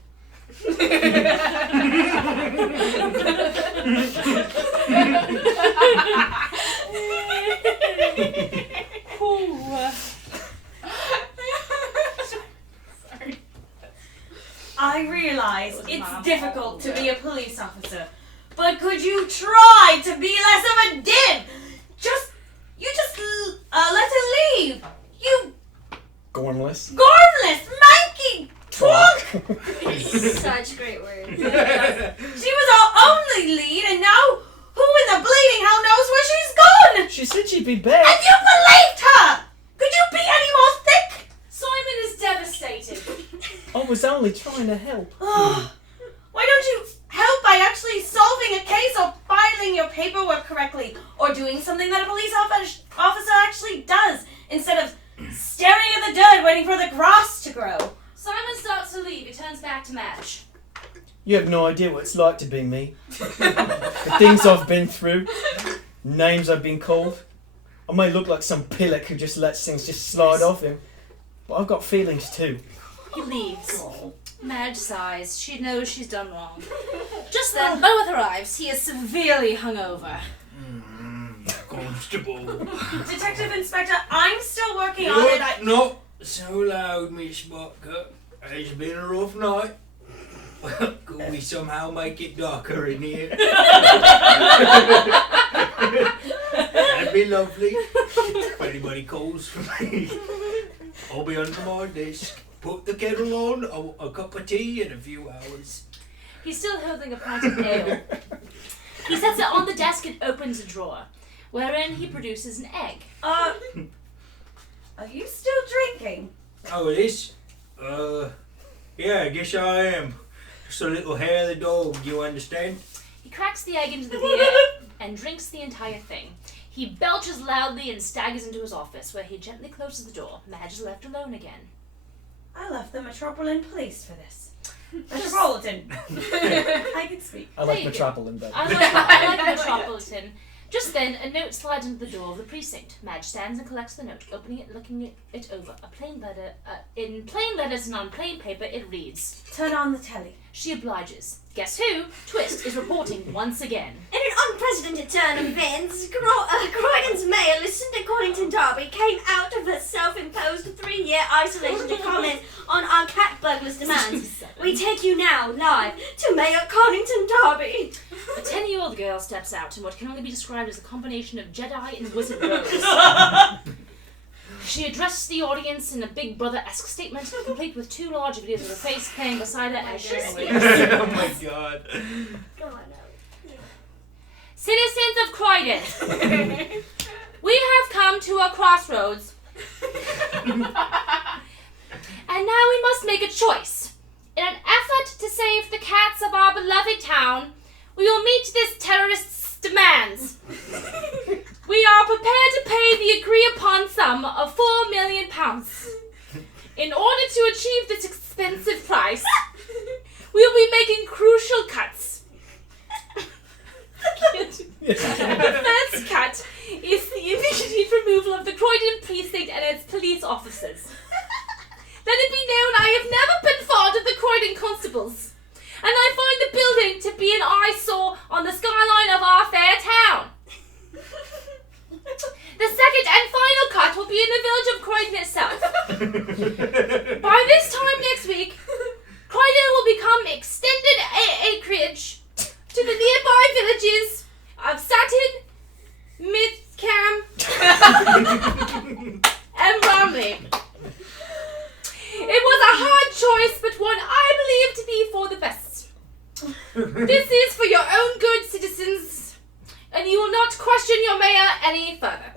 Sorry. I realize It was it's Mom. difficult to be a police officer, but could you try to be less of a div? You just let her leave. You Gormless. gormless, manky drunk. Such great words. She was our only lead, and now who in the bleeding hell knows where she's gone? She said she'd be back. And you believed her! Could you be any more thick? Simon is devastated. I was only trying to help. Oh, why don't you help by actually solving a case or filing your paperwork correctly, or doing something that a police officer actually does, instead of staring at the dirt waiting for the grass to grow? Simon starts to leave. He turns back to Madge. You have no idea what it's like to be me. The things I've been through, names I've been called. I may look like some pillock who just lets things just slide off him, but I've got feelings too. He leaves. Madge sighs. She knows she's done wrong. Just then, Boeth arrives. He is severely hungover. Constable. Detective Inspector, I'm still working on it. Not so loud, Miss Barker. It's been a rough night. Could we somehow make it darker in here? That'd be lovely. If anybody calls for me, I'll be under my desk. Put the kettle on, a cup of tea in a few hours. He's still holding a pint of ale. He sets it on the desk and opens a drawer, wherein he produces an egg. Are you still drinking? Oh, this? Yeah, I guess I am. Just a little hair of the dog, you understand? He cracks the egg into the beer and drinks the entire thing. He belches loudly and staggers into his office, where he gently closes the door. Madge is left alone again. I left the Metropolitan Police for this. Metropolitan. I can speak. I like There you go. Metropolitan better. I like Metropolitan. Just then, a note slides into the door of the precinct. Madge stands and collects the note, opening it, looking it over. A plain letter, in plain letters and on plain paper, it reads. Turn on the telly. She obliges. Guess who? Twist is reporting once again. In an unprecedented turn of events, Croydon's mayor, Lucinda Cornington Darby, came out of her self-imposed 3-year isolation to comment on our cat burglar's demands. We take you now, live, to Mayor Cornington Darby. A 10-year-old girl steps out in what can only be described as a combination of Jedi and wizard robes. She addressed the audience in a Big Brother-esque statement, complete with 2 large videos of her face playing beside her as she speaks. Oh my god. Come on now. Citizens of Croydon, we have come to a crossroads. And now we must make a choice. In an effort to save the cats of our beloved town, we will meet this terrorist's demands. We are prepared to pay the agreed-upon sum of £4 million. In order to achieve this expensive price, we will be making crucial cuts. The first cut is the immediate removal of the Croydon precinct and its police officers. Let it be known I have never been fond of the Croydon constables, and I find the building to be an eyesore on the skyline of our fair town. The second and final cut will be in the village of Croydon itself. By this time next week, Croydon will become extended acreage to the nearby villages of Sutton, Midcam, and Bromley. It was a hard choice, but one I believe to be for the best. This is for your own good, citizens, and you will not question your mayor any further.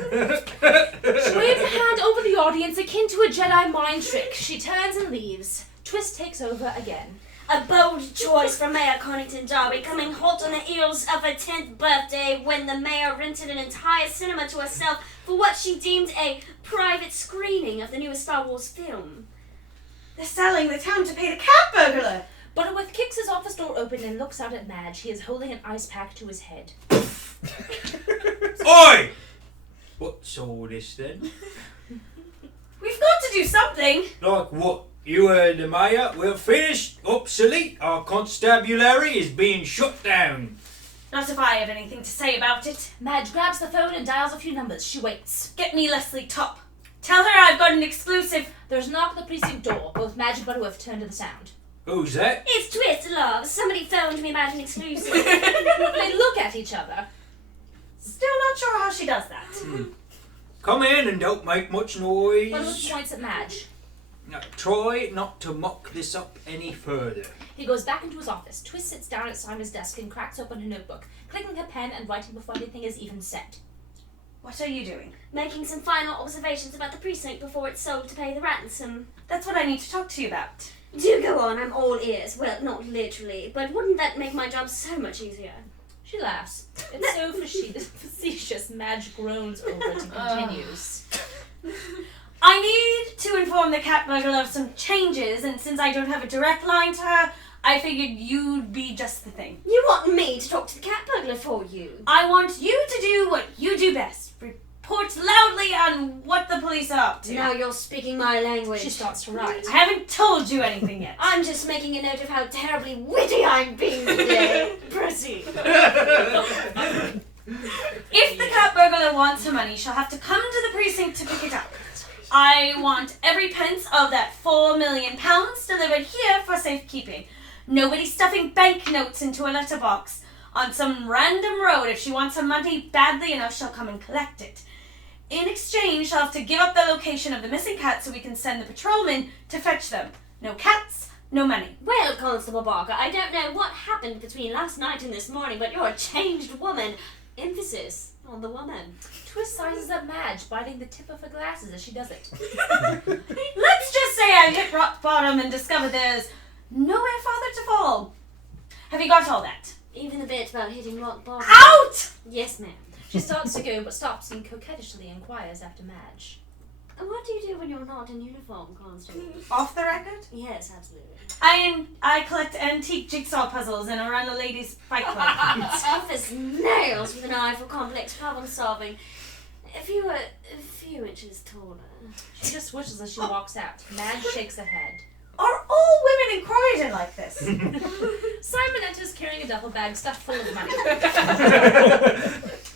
She waves a hand over the audience akin to a Jedi mind trick. She turns and leaves. Twist takes over again. A bold choice for Mayor Conington Darby, coming hot on the heels of her 10th birthday when the mayor rented an entire cinema to herself for what she deemed a private screening of the newest Star Wars film. They're selling the town to pay the cat burglar. Butterworth kicks his office door open and looks out at Madge. He is holding an ice pack to his head. Oi! What's all this then? We've got to do something. Like what? You heard the mayor. We're finished. Obsolete. Our constabulary is being shut down. Not if I have anything to say about it. Madge grabs the phone and dials a few numbers. She waits. Get me Leslie Top. Tell her I've got an exclusive. There's a knock at the precinct door. Both Madge and Butterworth turn to the sound. Who's that? It's Twist, love. Somebody phoned me about an exclusive. They look at each other. Still not sure how she does that. Come in and don't make much noise. Butterworth points at Madge. Now, try not to muck this up any further. He goes back into his office. Twist sits down at Simon's desk and cracks open her notebook, clicking her pen and writing before anything is even said. What are you doing? Making some final observations about the precinct before it's sold to pay the ransom. That's what I need to talk to you about. Do go on, I'm all ears. Well, not literally, but wouldn't that make my job so much easier? She laughs. It's so facetious. Madge groans over it and continues. I need to inform the cat burglar of some changes, and since I don't have a direct line to her, I figured you'd be just the thing. You want me to talk to the cat burglar for you? I want you to do what you do best. Report loudly on what the police are up to. Now you're speaking my language. She starts to write. I haven't told you anything yet. I'm just making a note of how terribly witty I'm being today. Proceed. If the cat burglar wants her money, she'll have to come to the precinct to pick it up. I want every pence of that £4 million delivered here for safekeeping. Nobody stuffing banknotes into a letterbox on some random road. If she wants her money badly enough, she'll come and collect it. In exchange, she'll have to give up the location of the missing cat so we can send the patrolmen to fetch them. No cats, no money. Well, Constable Barker, I don't know what happened between last night and this morning, but you're a changed woman. Emphasis on the woman. Twist sizes up Madge, biting the tip of her glasses as she does it. Let's just say I hit rock bottom and discovered there's nowhere farther to fall. Have you got all that? Even the bit about hitting rock bottom. Out! Yes, ma'am. She starts to go, but stops and coquettishly inquires after Madge. And what do you do when you're not in uniform, Constable? Off the record? Yes, absolutely. I collect antique jigsaw puzzles and I run a ladies' fight club. Tough as nails with an eye for complex problem solving. If you were a few inches taller. She just wishes as she walks out. Madge shakes her head. Are all women in Croydon like this? Simon enters carrying a duffel bag stuffed full of money.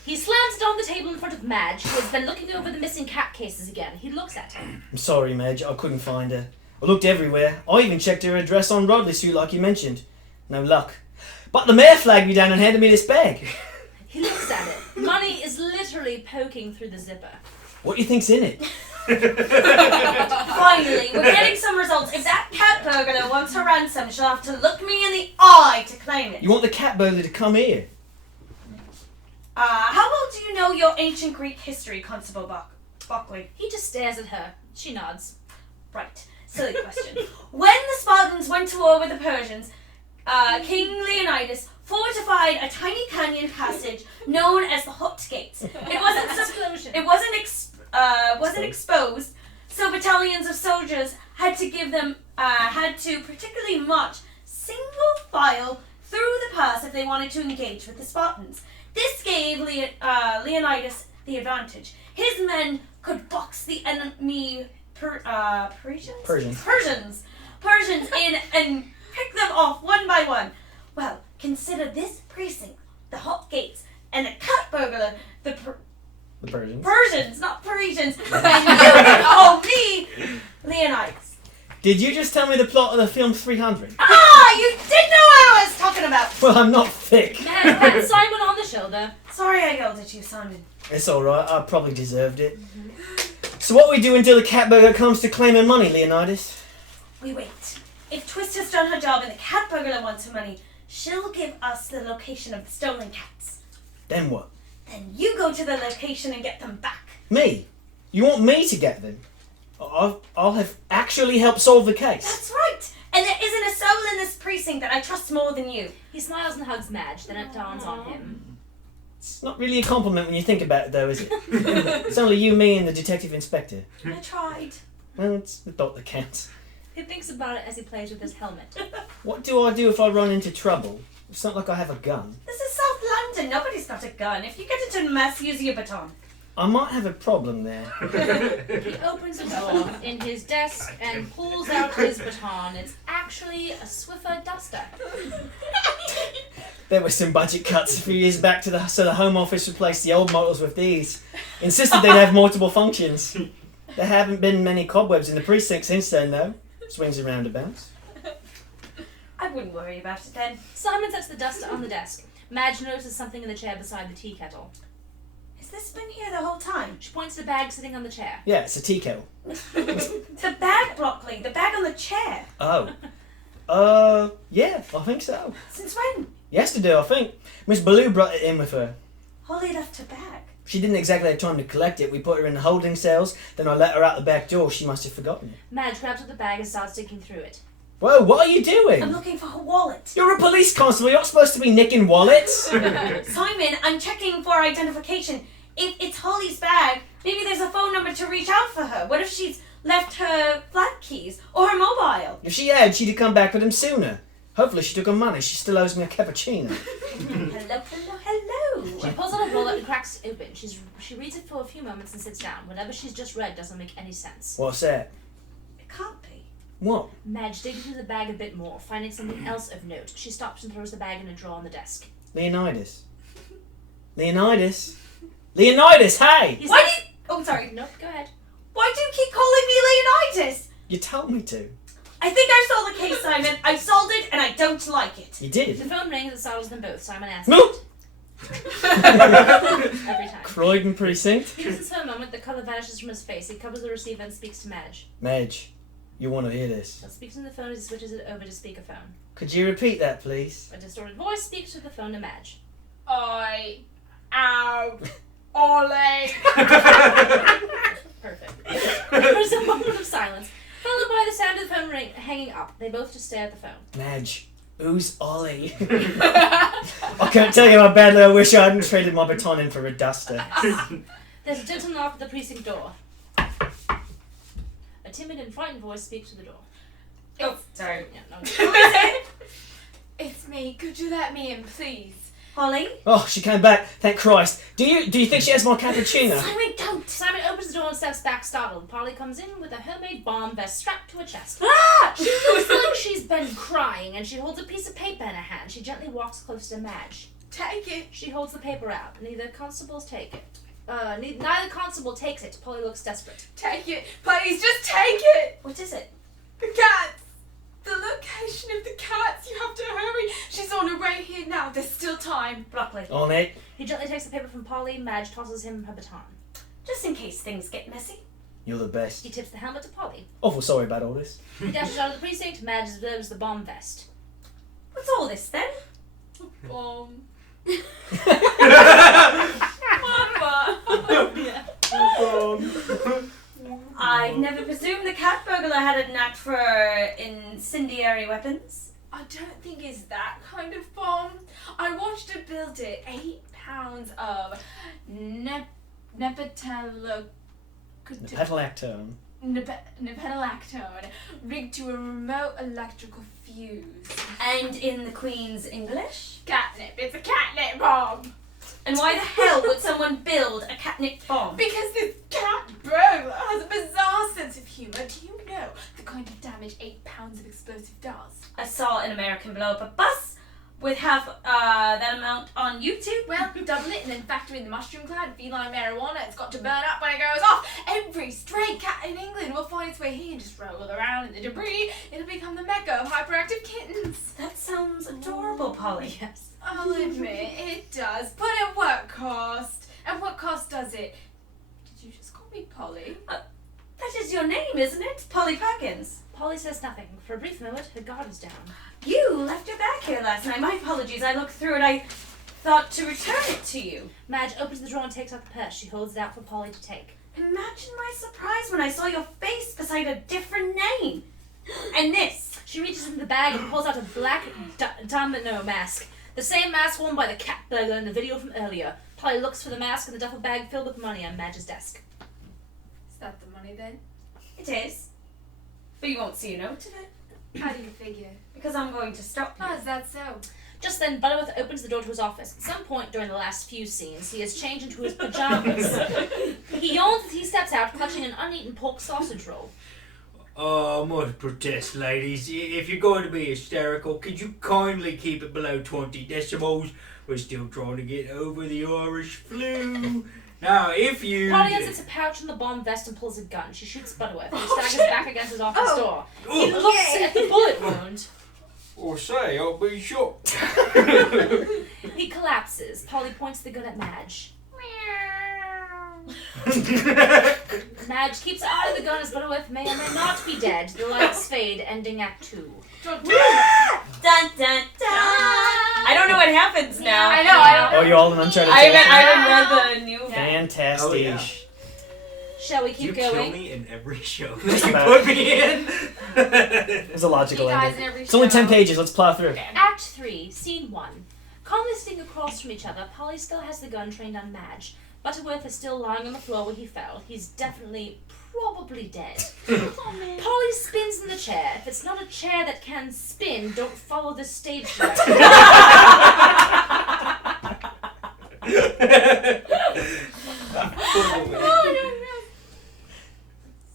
He slams it on the table in front of Madge, who has been looking over the missing cat cases again. He looks at her. I'm sorry, Madge, I couldn't find her. I looked everywhere. I even checked her address on Rodley Street like you mentioned. No luck. But the mayor flagged me down and handed me this bag. He looks at it. Money is literally poking through the zipper. What do you think's in it? Finally, we're getting some results. If that cat burglar wants her ransom, she'll have to look me in the eye to claim it. You want the cat burglar to come here? How well do you know your ancient Greek history, Constable Buckley? He just stares at her. She nods. Right. Silly question. When the Spartans went to war with the Persians, King Leonidas fortified a tiny canyon passage known as the Hot Gates. It wasn't exposed, so battalions of soldiers had to particularly march single file through the pass if they wanted to engage with the Spartans. This gave Leonidas the advantage. His men could box the enemy Persians in and pick them off one by one. Well, consider this precinct the Hot Gates and the cat burglar the Persians. Persians, not Parisians. And you can call me Leonidas. Did you just tell me the plot of the film 300? Ah, you did know what I was talking about. Well, I'm not thick. Madge pats Simon on the shoulder. Sorry I yelled at you, Simon. It's alright, I probably deserved it. So what we do until the cat burglar comes to claim her money, Leonidas? We wait. If Twist has done her job and the cat burglar wants her money, she'll give us the location of the stolen cats. Then what? Then you go to the location and get them back. Me? You want me to get them? I'll have actually helped solve the case. That's right. And there isn't a soul in this precinct that I trust more than you. He smiles and hugs Madge, then it dawns on him. It's not really a compliment when you think about it, though, is it? It's only you, me, and the detective inspector. I tried. Well, it's the thought that counts. He thinks about it as he plays with his helmet. What do I do if I run into trouble? It's not like I have a gun. This is South London. Nobody's got a gun. If you get into a mess, use your baton. I might have a problem there. He opens a door in his desk and pulls out his baton. It's actually a Swiffer duster. There were some budget cuts a few years back so the Home Office replaced the old models with these. Insisted they'd have multiple functions. There haven't been many cobwebs in the precinct since then, though. Swings and roundabouts. I wouldn't worry about it then. Simon sets the duster on the desk. Madge notices something in the chair beside the tea kettle. Has this been here the whole time? She points to the bag sitting on the chair. Yeah, it's a tea kettle. The bag, Broccoli. The bag on the chair. Oh. Yeah, I think so. Since when? Yesterday, I think. Miss Ballou brought it in with her. Holly left her bag. She didn't exactly have time to collect it. We put her in the holding cells, then I let her out the back door. She must have forgotten it. Madge grabs up the bag and starts digging through it. Whoa, what are you doing? I'm looking for her wallet. You're a police constable. You're not supposed to be nicking wallets. Simon, I'm checking for identification. If it's Holly's bag, maybe there's a phone number to reach out for her. What if she's left her flat keys or her mobile? If she had, she'd have come back with them sooner. Hopefully she took her money. She still owes me a cappuccino. Hello. She pulls out her wallet and cracks it open. She reads it for a few moments and sits down. Whatever she's just read doesn't make any sense. What's that? It can't be. What? Madge digs through the bag a bit more, finding something else of note. She stops and throws the bag in a drawer on the desk. Leonidas. Leonidas. Leonidas, hey! He's Why like- do you... Oh, sorry. Nope, go ahead. Why do you keep calling me Leonidas? You told me to. I think I solved the case, Simon. I solved it and I don't like it. You The did. phone rings and startles them both. Simon answers No! every time. Croydon precinct. He listens for a moment, the colour vanishes from his face. He covers the receiver and speaks to Madge. Madge, you want to hear this. He speaks on the phone as he switches it over to speakerphone. Could you repeat that, please? A distorted voice speaks to the phone to Madge. I am Ollie. Perfect. There's a moment of silence, followed by the sound of the phone hanging up. They both just stare at the phone. Madge, Who's Ollie? I can't tell you how badly I wish I hadn't traded my baton in for a duster. There's a gentle knock at the precinct door. A timid and frightened voice speaks to the door. Oh, sorry. Yeah, no. It's me. Could you let me in, please? Holly? Oh, she came back. Thank Christ. Do you think she has more cappuccino? Simon, don't! Simon opens the door and steps back, startled. Polly comes in with a homemade bomb vest strapped to her chest. Ah! She looks like she's been crying, and she holds a piece of paper in her hand. She gently walks close to Madge. Take it. She holds the paper out. Neither constables take it. Neither constable takes it. Polly looks desperate. Take it. Please, just take it. What is it? The cats. The location of the cats. You have to hurry. She's on her way here now. There's still time. Broccoli. On it. He gently takes the paper from Polly. Madge tosses him her baton. Just in case things get messy. You're the best. He tips the helmet to Polly. Awful sorry about all this. He dashes out of the precinct. Madge observes the bomb vest. What's all this then? I never presumed the cat burglar had a knack for incendiary weapons. I don't think it's that kind of bomb. I watched her build it. 8 pounds of nepenthalactone rigged to a remote electrical fuse. And in the Queen's English? Catnip. It's a catnip bomb. And why the hell would someone build a catnip bomb? Because this cat burglar has a bizarre sense of humour. Do you know the kind of damage 8 pounds of explosive does? I saw an American blow up a bus with half that amount on YouTube. Well, double it and then factor in the mushroom cloud and feline marijuana. It's got to burn up when it goes off. Every stray cat in England will find its way here and just roll around in the debris. It'll become the mecca of hyperactive kittens. That sounds adorable, Polly. Yes. I'll admit, it does. But at what cost? At what cost does it? Did you just call me Polly? That is your name, isn't it? Polly Perkins. Polly says nothing. For a brief moment, her guard is down. You left your bag here last night. My apologies. I looked through it. I thought to return it to you. Madge opens the drawer and takes out the purse. She holds it out for Polly to take. Imagine my surprise when I saw your face beside a different name. And this. She reaches into the bag and pulls out a black domino mask. The same mask worn by the cat burglar in the video from earlier. Polly looks for the mask in the duffel bag filled with money on Madge's desk. Is that the money then? It is. But you won't see a note of it. How do you figure? Because I'm going to stop you. Oh, is that so? Just then, Butterworth opens the door to his office. At some point during the last few scenes, he has changed into his pajamas. He yawns as he steps out, clutching an uneaten pork sausage roll. Oh, I must protest, ladies. If you're going to be hysterical, could you kindly keep it below 20 decibels? We're still trying to get over the Irish flu. Now, if you... Polly unzips a pouch from the bomb vest and pulls a gun. She shoots Butterworth, who staggers back against his office door. He looks at the bullet wound. Or say, I'll be shocked. He collapses. Polly points the gun at Madge. Madge keeps eye on the gun as Butterworth may or may not be dead. The lights fade, ending Act 2. Dun, dun, dun. I don't know what happens now. I know. Oh, you're all in Uncharted I territory. haven't read the new. Fantastic. Oh, yeah. Shall we You keep kill going? me in every show Just that you about. put me in. It's a logical He dies ending. in every It's only show. 10 pages. Let's plow through. Act 3, Scene 1. Calmly sitting across from each other, Polly still has the gun trained on Madge. Butterworth is still lying on the floor where he fell. He's definitely, probably dead. Polly spins in the chair. If it's not a chair that can spin, don't follow the stage direction.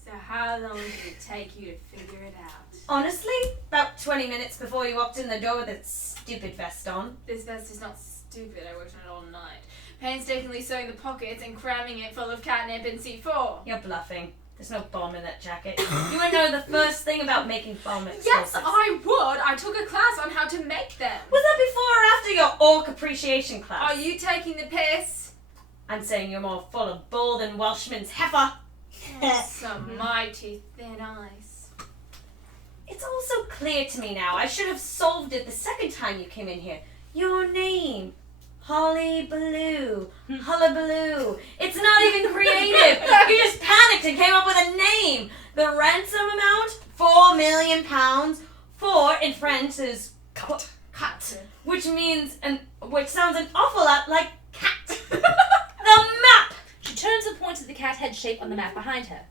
So how long did it take you to figure it out? Honestly, about 20 minutes before you walked in the door with that stupid vest on. This vest is not stupid. I worked on it all night. Painstakingly sewing the pockets and cramming it full of catnip in C4. You're bluffing. There's no bomb in that jacket. You would know the first thing about making bomb explosives. Yes, I would. I took a class on how to make them. Was that before or after your orc appreciation class? Are you taking the piss? I'm saying you're more full of bull than Welshman's heifer. Some mighty thin ice. It's all so clear to me now. I should have solved it the second time you came in here. Your name. Holly Baloo. Hullabaloo. It's not even creative. You just panicked and came up with a name. The ransom amount, £4 million. 4 in French is Cut. Cut. Which sounds an awful lot like cat. The map! She turns and points at the cat head shape on the map behind her.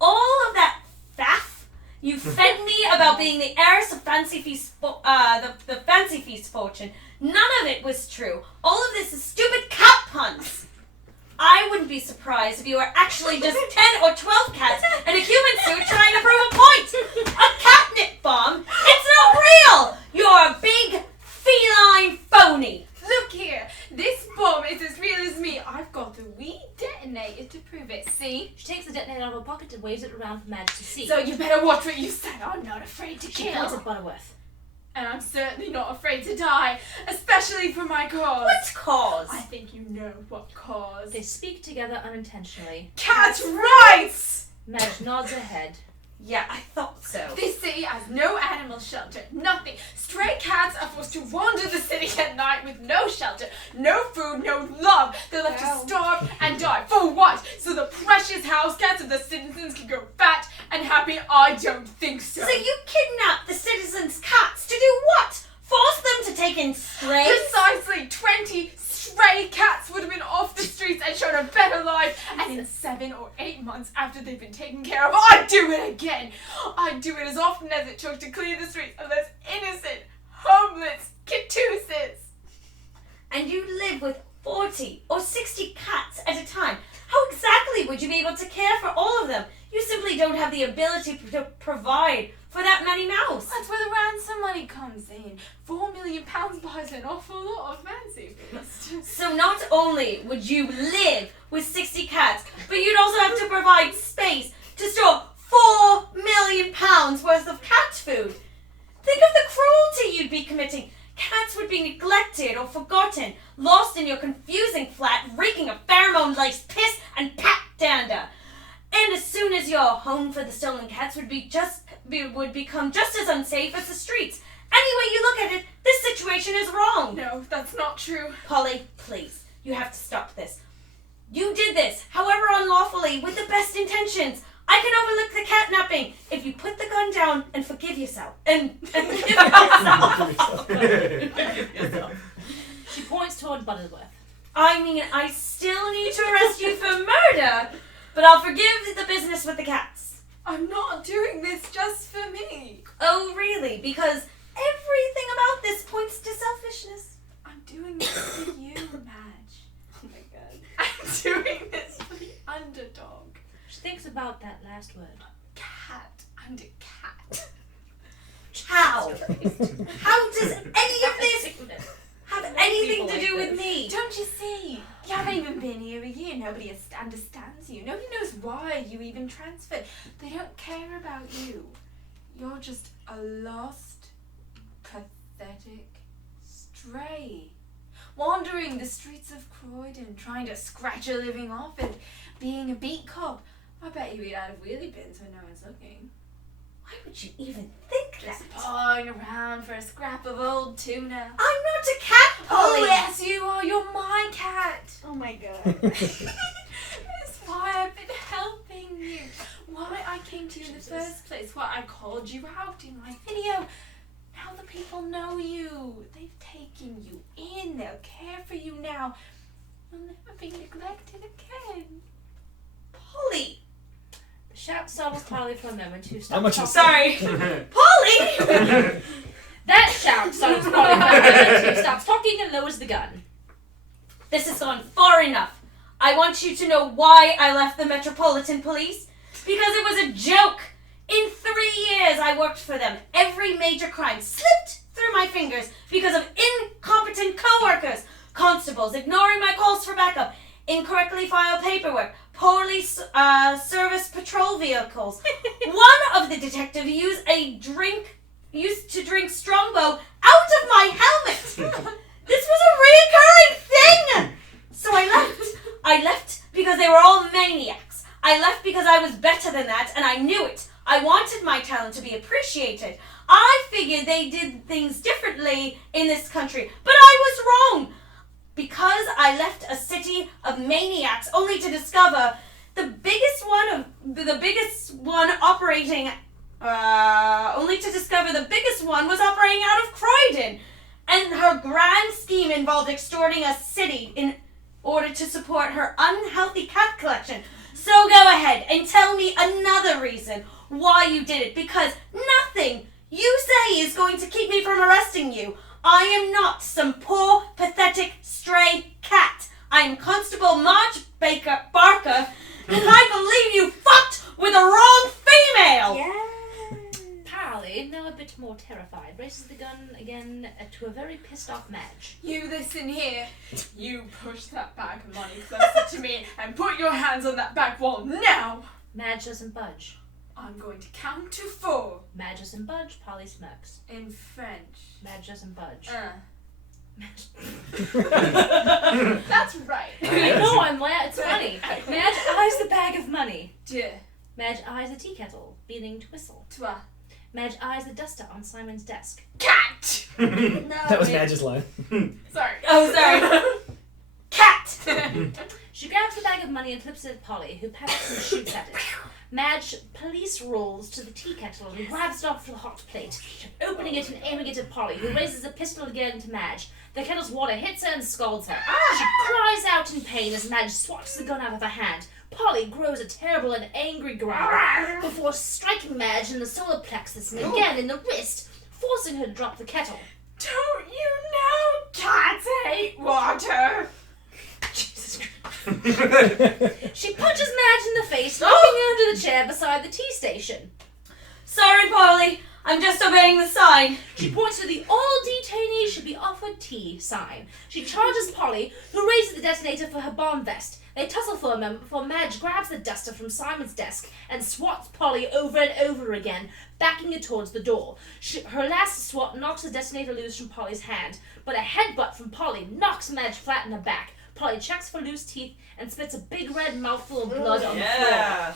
All of that faff you fed me about being the heiress of Fancy Feast, the Fancy Feast fortune, none of it was true. All of this is stupid cat puns. I wouldn't be surprised if you were actually just 10 or 12 cats in a human suit trying to prove a point. A catnip bomb? It's not real! You're a big feline phony. Look here, this bomb is as real as me. I've got the wee detonator to prove it, see? She takes the detonator out of her pocket and waves it around for Madge to see. So you better watch what you say. I'm not afraid to She kill. points at Butterworth. And I'm certainly not afraid to die, especially for my cause. What cause? I think you know what cause. They speak together unintentionally. Cat's rights! Madge nods her head. Yeah, I thought so. This city has no animal shelter, nothing. Stray cats are forced to wander the city at night with no shelter, no food, no love. They're left to starve and die. For what? So the precious house cats of the citizens can go fat and happy? I don't think so. So you kidnapped the citizens' cats to do what? Force them to take in strays? Precisely 20 stray cats would have been off the streets and shown a better life. And in 7 or 8 months after they've been taken care of, I'd do it again. I'd do it as often as it took to clear the streets of those innocent, homeless kittuses. And you live with 40 or 60 cats at a time. How exactly would you be able to care for all of them? You simply don't have the ability to provide for that many mouths. That's where the ransom money comes in. £4 million buys an awful lot of fancy feast. So not only would you live with 60 cats, but you'd also have to provide space to store £4 million worth of cat food. Think of the cruelty you'd be committing. Cats would be neglected or forgotten, lost in your confusing flat, reeking of pheromone-laced piss and cat dander. And as soon as your home for the stolen cats would become just as unsafe as the streets. Any way you look at it, this situation is wrong. No, that's not true. Polly, please, you have to stop this. You did this, however unlawfully, with the best intentions. I can overlook the catnapping if you put the gun down and forgive yourself. And forgive yourself. She points toward Butterworth. I mean, I still need to arrest you for murder, but I'll forgive the business with the cats. I'm not doing this just for me. Oh, really? Because everything about this points to selfishness. I'm doing this for you, Madge. Oh my god. I'm doing this for the underdog. She thinks about that last word. Cat. I'm the cat. How? How does any of this have anything to do with me? Don't you see? You haven't even been here a year. Nobody understands you. Nobody knows why you even transferred. They don't care about you. You're just a lost, pathetic stray. Wandering the streets of Croydon, trying to scratch a living off it, being a beat cop. I bet you eat out of wheelie bins when no one's looking. Why would you even think that? Just pawing around for a scrap of old tuna. I'm not a cat, Polly. Oh, yes, you are. You're my cat. Oh my god. That's why I've been helping you. Why I came to you in the first place. Why I called you out in my video. Now the people know you. They've taken you in. They'll care for you now. You'll never be neglected again. Polly. The shout startles Polly for a moment, who How much stops is Sorry. Polly! That shout startles Polly for a moment, who stops talking and lowers the gun. This has gone far enough. I want you to know why I left the Metropolitan Police. Because it was a joke. In 3 years I worked for them. Every major crime slipped through my fingers because of incompetent co-workers. Constables ignoring my calls for backup. Incorrectly filed paperwork. Poorly serviced patrol vehicles. One of the detectives used to drink Strongbow out of my helmet. This was a reoccurring thing. So I left. I left because they were all maniacs. I left because I was better than that, and I knew it. I wanted my talent to be appreciated. I figured they did things differently in this country, but I was wrong. Because I left a city of maniacs only to discover the biggest one operating Only to discover the biggest one was operating out of Croydon. And her grand scheme involved extorting a city in order to support her unhealthy cat collection. So go ahead and tell me another reason why you did it, because nothing you say is going to keep me from arresting you. I am not some poor, pathetic, stray cat. I am Constable Madge Barker, and I believe you fucked with the wrong female! Yeah. Polly, now a bit more terrified, raises the gun again to a very pissed off Madge. You listen here. You push that bag of money closer to me and put your hands on that back wall now. Madge doesn't budge. I'm going to count to 4. Madge doesn't budge, Polly smirks. In French. Madge doesn't budge. That's right. I know, it's funny. Madge eyes the bag of money. Dieu. Madge eyes a tea kettle, beginning to whistle. Toi. Madge eyes the duster on Simon's desk. Cat! No, That was Madge's line. Sorry. Oh, sorry. Cat! She grabs the bag of money and flips it at Polly, who panics and shoots at it. Madge police rolls to the tea kettle and grabs it off the hot plate, opening it and aiming it at Polly, who raises a pistol again to Madge. The kettle's water hits her and scalds her. She cries out in pain as Madge swats the gun out of her hand. Polly grows a terrible and angry growl before striking Madge in the solar plexus and again in the wrist, forcing her to drop the kettle. Don't you know cats hate water? Jesus Christ. She punches Madge in the face, knocking her under the chair beside the tea station. Sorry, Polly. I'm just obeying the sign. She points to the all detainees should be offered tea sign. She charges Polly, who raises the detonator for her bomb vest. They tussle for a moment before Madge grabs the duster from Simon's desk and swats Polly over and over again, backing it towards the door. Her last swat knocks the detonator loose from Polly's hand, but a headbutt from Polly knocks Madge flat in the back. Polly checks for loose teeth and spits a big red mouthful of blood on the floor.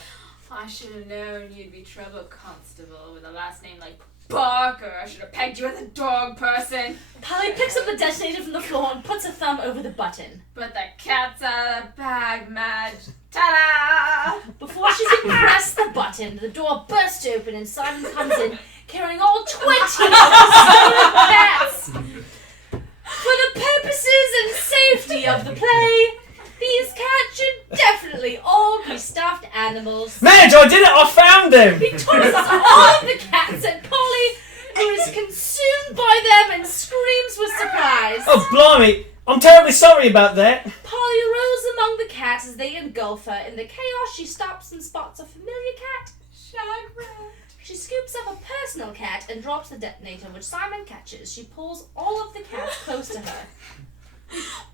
I should have known you'd be trouble, Constable, with a last name like Barker. I should have pegged you as a dog person. Polly picks up the detonator from the floor and puts a thumb over the button. But the cat's out of the bag, Madge. Ta-da! Before she can press the button, the door bursts open and Simon comes in, carrying all 20 of the stolen cats. For the purposes and safety of the play, these cats should definitely all be stuffed animals. Madge, I did it! I found them! He tosses all of the cats at Polly, who is consumed by them and screams with surprise. Oh, blimey! I'm terribly sorry about that. Polly rolls among the cats as they engulf her. In the chaos, she stops and spots a familiar cat. Shag-rat. She scoops up a personal cat and drops the detonator, which Simon catches. She pulls all of the cats close to her.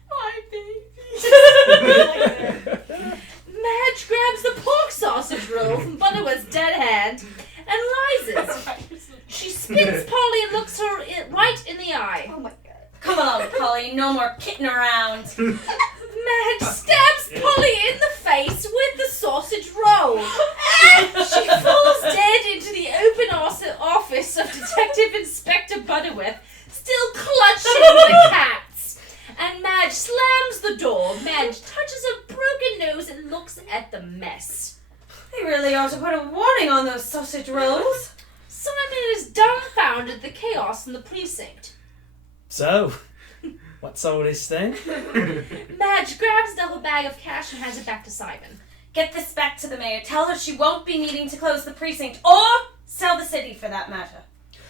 My baby. Madge grabs the pork sausage roll from Butterworth's dead hand and rises. She spins Polly and looks her right in the eye. Oh my god. Come along, Polly. No more kidding around. Madge stabs Polly in the face with the sausage roll. She falls dead into the open office of Detective Inspector Butterworth, still clutching the cats. And Madge slams the door. Madge touches a broken nose and looks at the mess. They really ought to put a warning on those sausage rolls. Simon is dumbfounded at the chaos in the precinct. So, what's all this then? Madge grabs a double bag of cash and hands it back to Simon. Get this back to the mayor. Tell her she won't be needing to close the precinct or sell the city for that matter.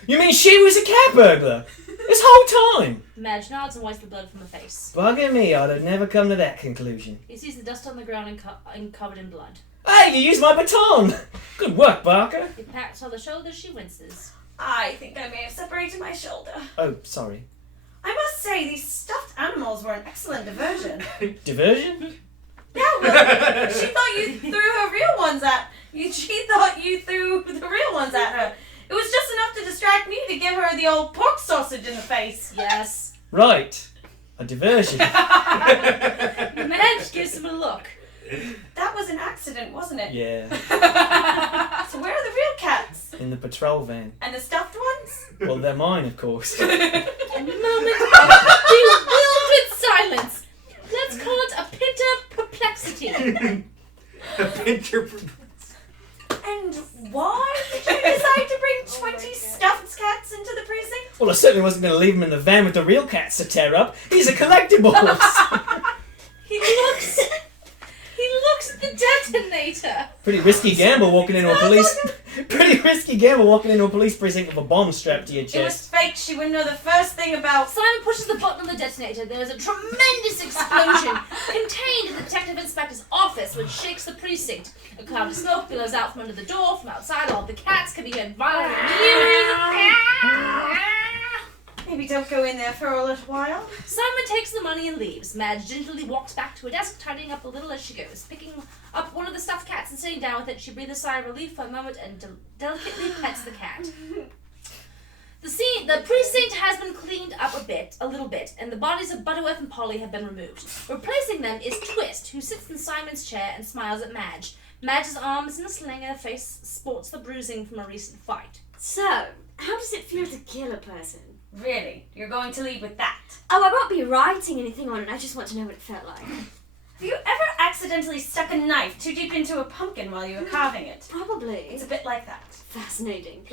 You mean she was a cat burglar? This whole time? Madge nods and wipes the blood from her face. Bugger me, I'd have never come to that conclusion. He sees the dust on the ground and covered in blood. Hey, you used my baton! Good work, Barker. He pats her on the shoulder, she winces. I think I may have separated my shoulder. Oh, sorry. I must say, these stuffed animals were an excellent diversion. Diversion? Yeah, well, she thought you threw her real ones at... She thought you threw the real ones at her. It was just enough to distract me to give her the old pork sausage in the face. Yes. Right. A diversion. Madge gives him a look. That was an accident, wasn't it? Yeah. So where are the real cats? In the patrol van. And the stuffed ones? Well, they're mine, of course. A moment of bewildered silence. Let's call it a pinter perplexity. A pincher. And why did you decide to Well, I certainly wasn't going to leave him in the van with the real cats to tear up. He's a collectible. He looks at the detonator. Pretty risky gamble walking into a police. Pretty risky gamble walking into a police precinct with a bomb strapped to your It was chest. fake. She wouldn't know the first thing about. Simon pushes the button on the detonator. There is a tremendous explosion contained in the detective inspector's office, which shakes the precinct. A cloud of smoke billows out from under the door. From outside, all the cats can be heard violently mewing. Maybe don't go in there for a little while. Simon takes the money and leaves. Madge gingerly walks back to her desk, tidying up a little as she goes. Picking up one of the stuffed cats and sitting down with it, she breathes a sigh of relief for a moment and delicately pets the cat. The precinct has been cleaned up a little bit, and the bodies of Butterworth and Polly have been removed. Replacing them is Twist, who sits in Simon's chair and smiles at Madge. Madge's arm is in a sling and her face sports the bruising from a recent fight. So, how does it feel to kill a person? Really? You're going to lead with that? Oh, I won't be writing anything on it. I just want to know what it felt like. Have you ever accidentally stuck a knife too deep into a pumpkin while you were carving it? Probably. It's a bit like that. Fascinating.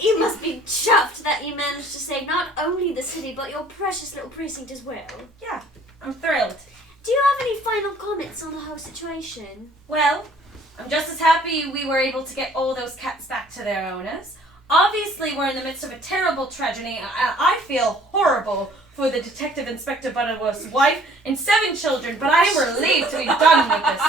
You must be chuffed that you managed to save not only the city, but your precious little precinct as well. Yeah, I'm thrilled. Do you have any final comments on the whole situation? Well, I'm just as happy we were able to get all those cats back to their owners. Obviously, we're in the midst of a terrible tragedy. I feel horrible for the Detective Inspector Butterworth's wife and 7 children, but I am relieved to be done with this.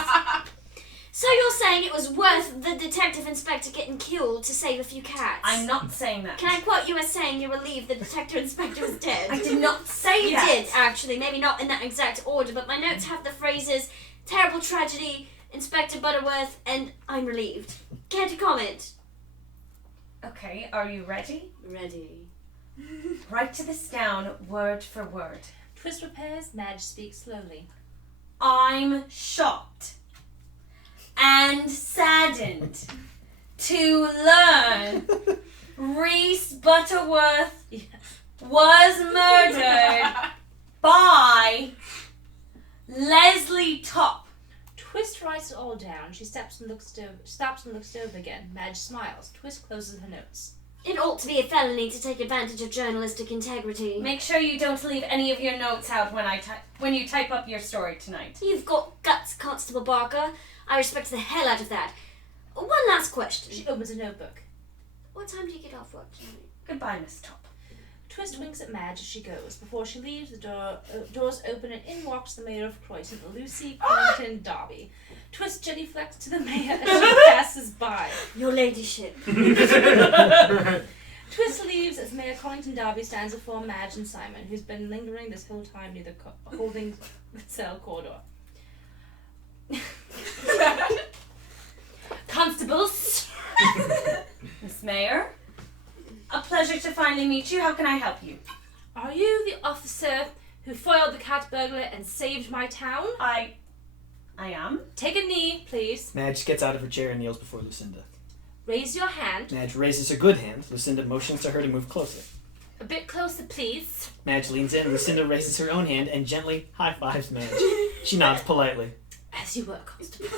So you're saying it was worth the detective inspector getting killed to save a few cats? I'm not saying that. Can I quote you as saying you're relieved the detective inspector was dead? I did not say You that. did, actually. Maybe not in that exact order, but my notes have the phrases terrible tragedy, Inspector Butterworth, and I'm relieved. Care to comment? Okay, are you ready? Ready. Write this down word for word. Twist repairs, Madge speaks slowly. I'm shocked and saddened to learn Reese Butterworth was murdered by Leslie Top. Twist writes it all down. She stops and looks over again. Madge smiles. Twist closes her notes. It ought to be a felony to take advantage of journalistic integrity. Make sure you don't leave any of your notes out when you type up your story tonight. You've got guts, Constable Barker. I respect the hell out of that. One last question. She opens a notebook. What time do you get off work tonight? Goodbye, Miss Top. Twist winks at Madge as she goes. Before she leaves, the doors open and in walks the mayor of Croydon, Lucy Clinton Darby. Twist genuflects to the mayor as she passes by. Your ladyship. Twist leaves as Mayor Collington Darby stands before Madge and Simon, who's been lingering this whole time near the holding cell corridor. Constables! Miss Mayor, a pleasure to finally meet you. How can I help you? Are you the officer who foiled the cat burglar and saved my town? I am. Take a knee, please. Madge gets out of her chair and kneels before Lucinda. Raise your hand. Madge raises her good hand. Lucinda motions to her to move closer. A bit closer, please. Madge leans in. Lucinda raises her own hand and gently high-fives Madge. She nods politely. As you were, Constable.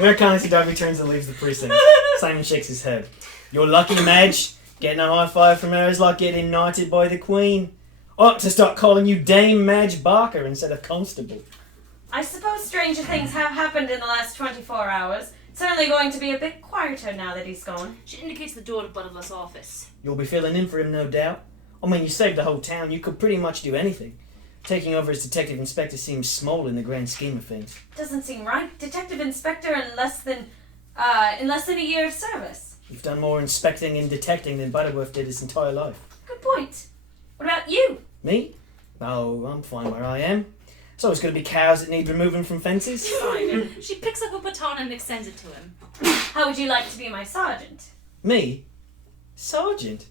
Mayor Collington Darby turns and leaves the precinct. Simon shakes his head. You're lucky, Madge. Getting a high five from her is like getting knighted by the Queen. Ought to start calling you Dame Madge Barker instead of Constable. I suppose stranger things have happened in the last 24 hours. Certainly going to be a bit quieter now that he's gone. She indicates the door to Butterworth's office. You'll be filling in for him, no doubt. I mean, you saved the whole town. You could pretty much do anything. Taking over as detective inspector seems small in the grand scheme of things. Doesn't seem right. Detective inspector in less than a year of service. You've done more inspecting and detecting than Butterworth did his entire life. Good point. What about you? Me? Oh, I'm fine where I am. It's always going to be cows that need removing from fences. Simon. She picks up a baton and extends it to him. How would you like to be my sergeant? Me? Sergeant?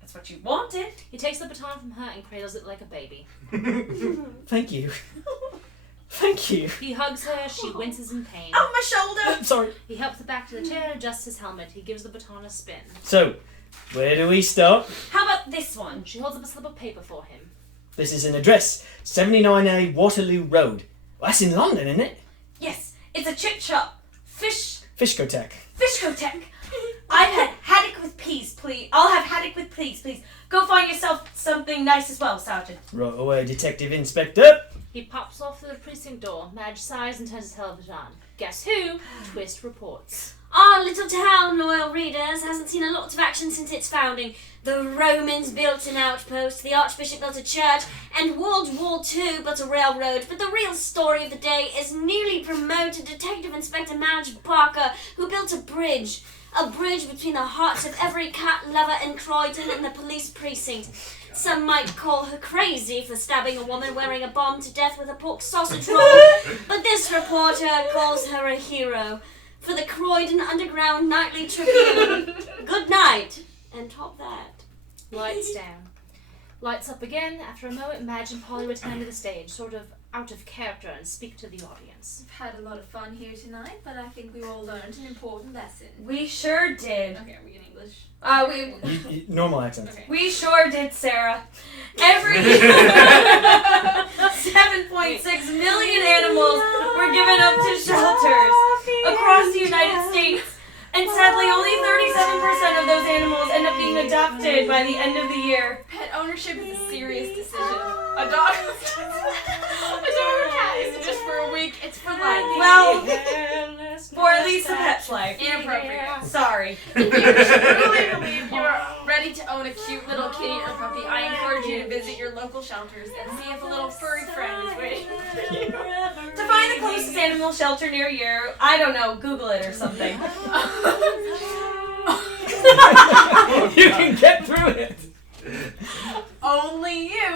That's what you wanted. He takes the baton from her and cradles it like a baby. Thank you. Thank you. He hugs her. She winces in pain. Oh, my shoulder! Sorry. He helps her back to the chair and adjusts his helmet. He gives the baton a spin. So, where do we start? How about this one? She holds up a slip of paper for him. This is an address. 79A Waterloo Road. Well, that's in London, isn't it? Yes, it's a chip shop. Fishcoteque. Fishcoteque. I've had haddock with peas, please. I'll have haddock with peas, please. Go find yourself something nice as well, Sergeant. Right away, Detective Inspector. He pops off to the precinct door. Madge sighs and turns his television on. Guess who? Twist reports. Our little town, loyal readers, hasn't seen a lot of action since its founding. The Romans built an outpost, the Archbishop built a church, and World War II built a railroad. But the real story of the day is newly promoted Detective Inspector Madge Barker, who built a bridge. A bridge between the hearts of every cat lover in Croydon and the police precinct. Some might call her crazy for stabbing a woman wearing a bomb to death with a pork sausage roll, but this reporter calls her a hero. For the Croydon Underground Nightly Tribune, good night, and top that. Lights down. Lights up again. After a moment, Madge and Polly return to the stage, sort of out of character, and speak to the audience. We've had a lot of fun here tonight, but I think we all learned an important lesson. We sure did. Okay, are we in English? Normal accent. Okay. We sure did, Sarah. Every year, 7.6 million animals were given up to shelters across the United States. And sadly, only 37% of those animals end up being adopted by the end of the year. Pet ownership is a serious decision. A dog or cat isn't just for a week, it's for life. Well, for at least a pet's life. Inappropriate. Sorry. If you truly believe you are ready to own a cute little kitty or puppy, I encourage you to visit your local shelters and see if a little furry friend is waiting for you. To find the closest animal shelter near you, I don't know, Google it or something. You can get through it. Only you.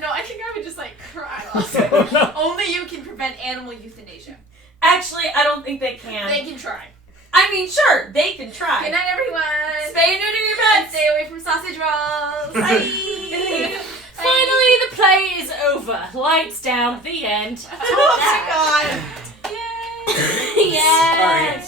No, I think I would just cry also. No. Only you can prevent animal euthanasia. Actually, I don't think they can. They can try. I mean, sure, they can try. Good night, everyone. Spay and neuter your And pets. stay away from sausage rolls. Bye. Finally, the play is over. Lights down. The end. Oh my god. Yay. Yes.